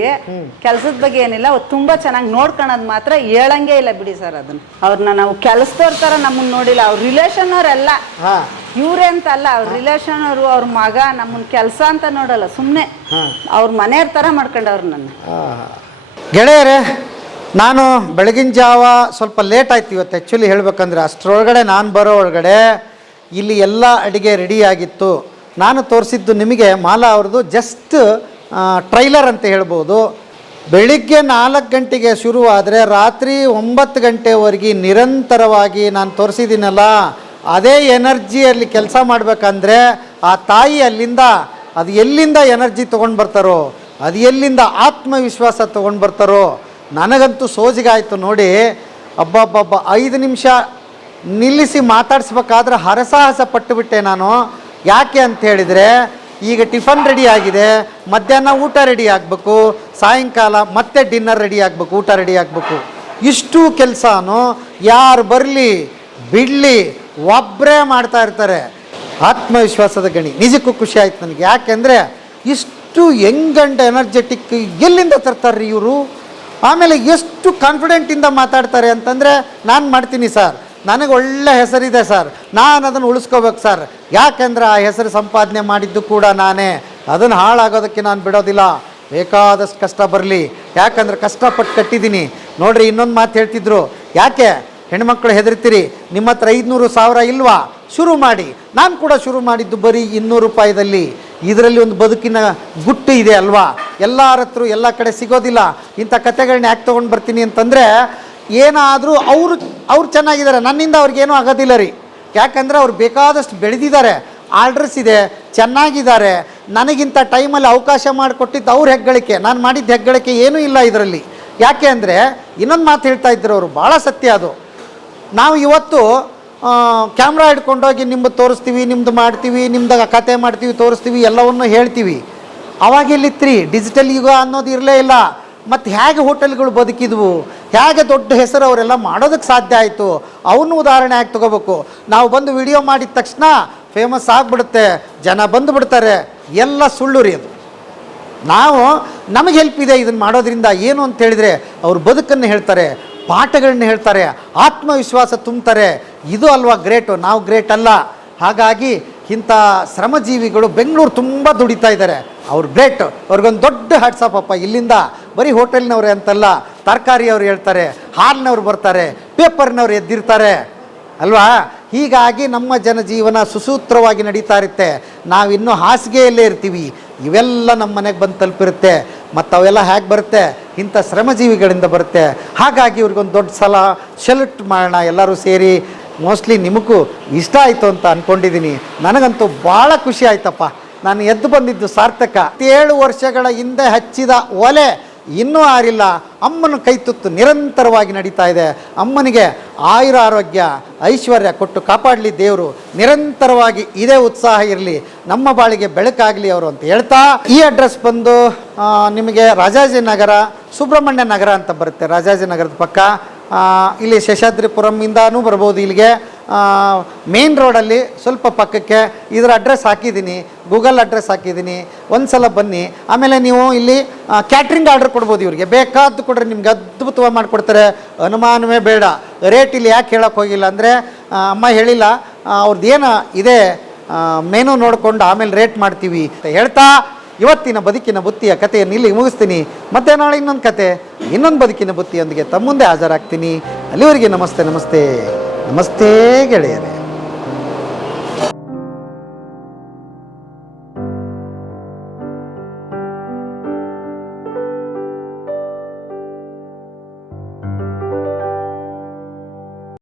ಕೆಲ್ಸದ ಬಗ್ಗೆ ಏನಿಲ್ಲ ತುಂಬಾ ಚೆನ್ನಾಗಿ ನೋಡ್ಕೊಳೋದು ಮಾತ್ರ ಹೇಳಂಗೆ ಇಲ್ಲ ಬಿಡಿ ಸರ್ ಅದನ್ನ. ಅವ್ರನ್ನ ನಾವು ಕೆಲಸದವ್ರ ತರ ನಮ್ಮನ್ನ ನೋಡಿಲ್ಲ ಅವ್ರ ರಿಲೇಷನ್ ಅವರೆಲ್ಲ ಹಾಂ. ಇವ್ರೆ ಅಂತ ಅಲ್ಲ ಅವ್ರ ರಿಲೇಷನ್ ಅವರು ಅವ್ರ ಮಗ ನಮ್ಮನ್ನ ಕೆಲಸ ಅಂತ ನೋಡಲ್ಲ ಸುಮ್ಮನೆ ಅವ್ರ ಮನೆಯವ್ರ ತರ ಮಾಡ್ಕೊಂಡವ್ರು ನನ್ನ ಗೆಳೆಯರೇ ನಾನು ಬೆಳಗಿನ ಜಾವ ಸ್ವಲ್ಪ ಲೇಟ್ ಆಯ್ತು ಇವತ್ತು. ಆ್ಯಕ್ಚುಲಿ ಹೇಳ್ಬೇಕಂದ್ರೆ ಅಷ್ಟರೊಳಗಡೆ ನಾನು ಬರೋ ಒಳಗಡೆ ಇಲ್ಲಿ ಎಲ್ಲ ಅಡುಗೆ ರೆಡಿ ಆಗಿತ್ತು. ನಾನು ತೋರಿಸಿದ್ದು ನಿಮಗೆ ಮಾಲಾ ಅವ್ರದ್ದು ಜಸ್ಟ್ ಟ್ರೈಲರ್ ಅಂತ ಹೇಳ್ಬೋದು. ಬೆಳಿಗ್ಗೆ ನಾಲ್ಕು ಗಂಟೆಗೆ ಶುರುವಾದರೆ ರಾತ್ರಿ ಒಂಬತ್ತು ಗಂಟೆವರೆಗೆ ನಿರಂತರವಾಗಿ ನಾನು ತೋರಿಸಿದ್ದೀನಲ್ಲ, ಅದೇ ಎನರ್ಜಿಯಲ್ಲಿ ಕೆಲಸ ಮಾಡಬೇಕಂದ್ರೆ ಆ ತಾಯಿ ಅಲ್ಲಿಂದ, ಅದು ಎಲ್ಲಿಂದ ಎನರ್ಜಿ ತೊಗೊಂಡು ಬರ್ತಾರೋ, ಅದು ಎಲ್ಲಿಂದ ಆತ್ಮವಿಶ್ವಾಸ ತೊಗೊಂಡು ಬರ್ತಾರೋ, ನನಗಂತೂ ಸೋಜಿಗಾಯಿತು ನೋಡಿ. ಅಬ್ಬಬ್ಬಬ್ಬ, ಐದು ನಿಮಿಷ ನಿಲ್ಲಿಸಿ ಮಾತಾಡಿಸ್ಬೇಕಾದ್ರೆ ಹರಸಾಹಸ ಪಟ್ಟುಬಿಟ್ಟೆ ನಾನು. ಯಾಕೆ ಅಂತ ಹೇಳಿದರೆ, ಈಗ ಟಿಫನ್ ರೆಡಿ ಆಗಿದೆ, ಮಧ್ಯಾಹ್ನ ಊಟ ರೆಡಿ ಆಗಬೇಕು, ಸಾಯಂಕಾಲ ಮತ್ತೆ ಡಿನ್ನರ್ ರೆಡಿ ಆಗಬೇಕು, ಊಟ ರೆಡಿ ಆಗಬೇಕು. ಇಷ್ಟು ಕೆಲಸನೂ ಯಾರು ಬರಲಿ, ಬಿಡಲಿ ಒಬ್ಬರೇ ಮಾಡ್ತಾ ಇರ್ತಾರೆ. ಆತ್ಮವಿಶ್ವಾಸದ ಗಣಿ. ನಿಜಕ್ಕೂ ಖುಷಿ ಆಯ್ತು ನನಗೆ. ಯಾಕೆಂದರೆ, ಇಷ್ಟು ಎಂಗ್ ಅಂಡ್ ಎನರ್ಜೆಟಿಕ್ ಎಲ್ಲಿಂದ ತರ್ತಾರೆ ಇವರು? ಆಮೇಲೆ ಎಷ್ಟು ಕಾನ್ಫಿಡೆಂಟಿಂದ ಮಾತಾಡ್ತಾರೆ ಅಂತಂದರೆ, ನಾನು ಮಾಡ್ತೀನಿ ಸರ್. ನನಗೆ ಒಳ್ಳೆ ಹೆಸರಿದೆ ಸರ್. ನಾನು ಅದನ್ನು ಉಳಿಸ್ಕೋಬೇಕು ಸರ್. ಯಾಕೆಂದ್ರೆ ಆ ಹೆಸರು ಸಂಪಾದನೆ ಮಾಡಿದ್ದು ಕೂಡ ನಾನೇ. ಅದನ್ನು ಹಾಳಾಗೋದಕ್ಕೆ ನಾನು ಬಿಡೋದಿಲ್ಲ. ಬೇಕಾದಷ್ಟು ಕಷ್ಟ ಬರಲಿ. ಯಾಕಂದ್ರೆ ಕಷ್ಟಪಟ್ಟು ಕಟ್ಟಿದ್ದೀನಿ. ನೋಡ್ರಿ, ಇನ್ನೊಂದು ಮಾತು ಹೇಳ್ತಿದ್ರು. ಯಾಕೆ? ಹೆಣ್ಮಕ್ಳು ಹೆದರ್ತೀರಿ? ನಿಮ್ಮ ಹತ್ರ ಐದುನೂರು ಸಾವಿರ ಇಲ್ವಾ? ಶುರು ಮಾಡಿ. ನಾನು ಕೂಡ ಶುರು ಮಾಡಿದ್ದು ಬರೀ ಇನ್ನೂರು ರೂಪಾಯಿದಲ್ಲಿ. ಇದರಲ್ಲಿ ಒಂದು ಬದುಕಿನ ಗುಟ್ಟು ಇದೆ ಅಲ್ವಾ? ಎಲ್ಲರ ಹತ್ರ ಎಲ್ಲ ಕಡೆ ಸಿಗೋದಿಲ್ಲ. ಇಂಥ ಕತೆಗಳನ್ನ ಯಾಕೆ ತೊಗೊಂಡು ಬರ್ತೀನಿ ಅಂತಂದರೆ ಏನಾದರೂ ಅವರು, ಅವ್ರು ಚೆನ್ನಾಗಿದ್ದಾರೆ. ನನ್ನಿಂದ ಅವ್ರಿಗೇನೂ ಆಗೋದಿಲ್ಲ ರೀ. ಯಾಕಂದರೆ ಅವ್ರು ಬೇಕಾದಷ್ಟು ಬೆಳೆದಿದ್ದಾರೆ. ಆರ್ಡ್ರಸ್ ಇದೆ, ಚೆನ್ನಾಗಿದ್ದಾರೆ. ನನಗಿಂತ ಟೈಮಲ್ಲಿ ಅವಕಾಶ ಮಾಡಿಕೊಟ್ಟಿದ್ದು ಅವ್ರ ಹೆಗ್ಗಳಿಕೆ, ನಾನು ಮಾಡಿದ್ದ ಹೆಗ್ಗಳಿಕೆ ಏನೂ ಇಲ್ಲ ಇದರಲ್ಲಿ. ಯಾಕೆ ಅಂದರೆ, ಇನ್ನೊಂದು ಮಾತು ಹೇಳ್ತಾ ಇದ್ರು ಅವರು, ಭಾಳ ಸತ್ಯ ಅದು. ನಾವು ಇವತ್ತು ಕ್ಯಾಮ್ರಾ ಹಿಡ್ಕೊಂಡೋಗಿ ನಿಮ್ಮದು ತೋರಿಸ್ತೀವಿ ನಿಮ್ಮದು ಮಾಡ್ತೀವಿ, ನಿಮ್ದು ಕತೆ ಮಾಡ್ತೀವಿ, ತೋರಿಸ್ತೀವಿ, ಎಲ್ಲವನ್ನು ಹೇಳ್ತೀವಿ. ಅವಾಗ ಎಲ್ಲಿತ್ರಿ? ಡಿಜಿಟಲ್ ಯುಗ ಅನ್ನೋದು ಇರಲೇ ಇಲ್ಲ. ಮತ್ತು ಹೇಗೆ ಹೋಟೆಲ್ಗಳು ಬದುಕಿದ್ವು, ಹೇಗೆ ದೊಡ್ಡ ಹೆಸರು ಅವರೆಲ್ಲ ಮಾಡೋದಕ್ಕೆ ಸಾಧ್ಯ ಆಯಿತು ಅವನು ಉದಾಹರಣೆ ಆಗಿ ತಗೋಬೇಕು. ನಾವು ಬಂದು ವಿಡಿಯೋ ಮಾಡಿದ ತಕ್ಷಣ ಫೇಮಸ್ ಆಗಿಬಿಡುತ್ತೆ, ಜನ ಬಂದು ಬಿಡ್ತಾರೆ, ಎಲ್ಲ ಸುಳ್ಳು ರೀ ಅದು. ನಾವು ನಮಗೆ ಹೆಲ್ಪ್ ಇದೆ ಇದನ್ನು ಮಾಡೋದ್ರಿಂದ ಏನು ಅಂತ ಹೇಳಿದರೆ, ಅವ್ರ ಬದುಕನ್ನು ಹೇಳ್ತಾರೆ, ಪಾಠಗಳನ್ನ ಹೇಳ್ತಾರೆ, ಆತ್ಮವಿಶ್ವಾಸ ತುಂಬ್ತಾರೆ. ಇದು ಅಲ್ವಾ ಗ್ರೇಟು ನಾವು ಗ್ರೇಟ್ ಅಲ್ಲ. ಹಾಗಾಗಿ ಇಂಥ ಶ್ರಮಜೀವಿಗಳು ಬೆಂಗಳೂರು ತುಂಬ ದುಡಿತಾ ಇದ್ದಾರೆ. ಅವ್ರು ಗ್ರೇಟ್ ಅವ್ರಿಗೊಂದು ದೊಡ್ಡ ಅಪ್ಪ. ಇಲ್ಲಿಂದ ಬರೀ ಹೋಟೆಲ್ನವ್ರೆ ಅಂತಲ್ಲ ತರಕಾರಿ ಅವ್ರು ಹೇಳ್ತಾರೆ, ಹಾಲಿನವ್ರು ಬರ್ತಾರೆ, ಪೇಪರ್ನವ್ರು ಎದ್ದಿರ್ತಾರೆ. ಅಲ್ವಾ? ಹೀಗಾಗಿ ನಮ್ಮ ಜನಜೀವನ ಸುಸೂತ್ರವಾಗಿ ನಡೀತಾ ಇರುತ್ತೆ. ನಾವಿನ್ನೂ ಹಾಸಿಗೆಯಲ್ಲೇ ಇರ್ತೀವಿ. ಇವೆಲ್ಲ ನಮ್ಮ ಮನೆಗೆ ಬಂದು ತಲುಪಿರುತ್ತೆ. ಮತ್ತು ಅವೆಲ್ಲ ಹೇಗೆ ಬರುತ್ತೆ? ಇಂಥ ಶ್ರಮಜೀವಿಗಳಿಂದ ಬರುತ್ತೆ. ಹಾಗಾಗಿ ಇವ್ರಿಗೊಂದು ದೊಡ್ಡ ಸಲ ಸೆಲ್ಯೂಟ್ ಮಾಡೋಣ ಎಲ್ಲರೂ ಸೇರಿ. ಮೋಸ್ಟ್ಲಿ ನಿಮಗೂ ಇಷ್ಟ ಆಯಿತು ಅಂತ ಅಂದ್ಕೊಂಡಿದ್ದೀನಿ ನನಗಂತೂ ಭಾಳ ಖುಷಿ ಆಯ್ತಪ್ಪ. ನಾನು ಎದ್ದು ಬಂದಿದ್ದು ಸಾರ್ಥಕ. ಏಳು ವರ್ಷಗಳ ಹಿಂದೆ ಹಚ್ಚಿದ ಒಲೆ ಇನ್ನೂ ಆರಿಲ್ಲ. ಅಮ್ಮನ ಕೈ ತುತ್ತು ನಿರಂತರವಾಗಿ ನಡೀತಾ ಇದೆ. ಅಮ್ಮನಿಗೆ ಆಯುರ ಆರೋಗ್ಯ, ಐಶ್ವರ್ಯ ಕೊಟ್ಟು ಕಾಪಾಡಲಿ ದೇವರು. ನಿರಂತರವಾಗಿ ಇದೇ ಉತ್ಸಾಹ ಇರಲಿ. ನಮ್ಮ ಬಾಳಿಗೆ ಬೆಳಕಾಗಲಿ ಅವರು ಅಂತ ಹೇಳ್ತಾ ಈ ಅಡ್ರೆಸ್ ಬಂದು ನಿಮಗೆ ರಾಜಾಜಿನಗರ ಸುಬ್ರಹ್ಮಣ್ಯ ನಗರ ಅಂತ ಬರುತ್ತೆ. ರಾಜಾಜಿನಗರದ ಪಕ್ಕ. ಇಲ್ಲಿ ಶೇಷಾದ್ರಿಪುರಮಿಂದನೂ ಬರ್ಬೋದು ಇಲ್ಲಿಗೆ. ಮೇನ್ ರೋಡಲ್ಲಿ ಸ್ವಲ್ಪ ಪಕ್ಕಕ್ಕೆ ಇದರ ಅಡ್ರೆಸ್ ಹಾಕಿದ್ದೀನಿ ಗೂಗಲ್ ಅಡ್ರೆಸ್ ಹಾಕಿದ್ದೀನಿ. ಒಂದು ಸಲ ಬನ್ನಿ. ಆಮೇಲೆ ನೀವು ಇಲ್ಲಿ ಕ್ಯಾಟ್ರಿಂಗ್ ಆರ್ಡರ್ ಕೊಡ್ಬೋದು ಇವರಿಗೆ. ಬೇಕಾದ್ದು ಕೊಡ್ರಿ, ನಿಮ್ಗೆ ಅದ್ಭುತವಾಗಿ ಮಾಡಿಕೊಡ್ತಾರೆ. ಅನುಮಾನವೇ ಬೇಡ. ರೇಟ್ ಇಲ್ಲಿ ಯಾಕೆ ಹೇಳೋಕೆ ಹೋಗಿಲ್ಲ ಅಂದರೆ ಅಮ್ಮ ಹೇಳಿಲ್ಲ. ಅವ್ರದ್ದು ಏನು ಇದೆ ಮೆನು ನೋಡಿಕೊಂಡು ಆಮೇಲೆ ರೇಟ್ ಮಾಡ್ತೀವಿ ಅಂತ ಹೇಳ್ತಾ ಇವತ್ತಿನ ಬದುಕಿನ ಬುತ್ತಿಯ ಕಥೆಯನ್ನು ಇಲ್ಲಿ ಮುಗಿಸ್ತೀನಿ. ಮತ್ತೆ ನಾಳೆ ಇನ್ನೊಂದು ಕತೆ, ಇನ್ನೊಂದು ಬದುಕಿನ ಬುತ್ತಿಯೊಂದಿಗೆ ತಮ್ಮ ಮುಂದೆ ಹಾಜರಾಗ್ತೀನಿ. ಅಲ್ಲಿವರೆಗೆ ನಮಸ್ತೆ ನಮಸ್ತೆ. ನಮಸ್ತೆ ಗೆಳೆಯರೇ.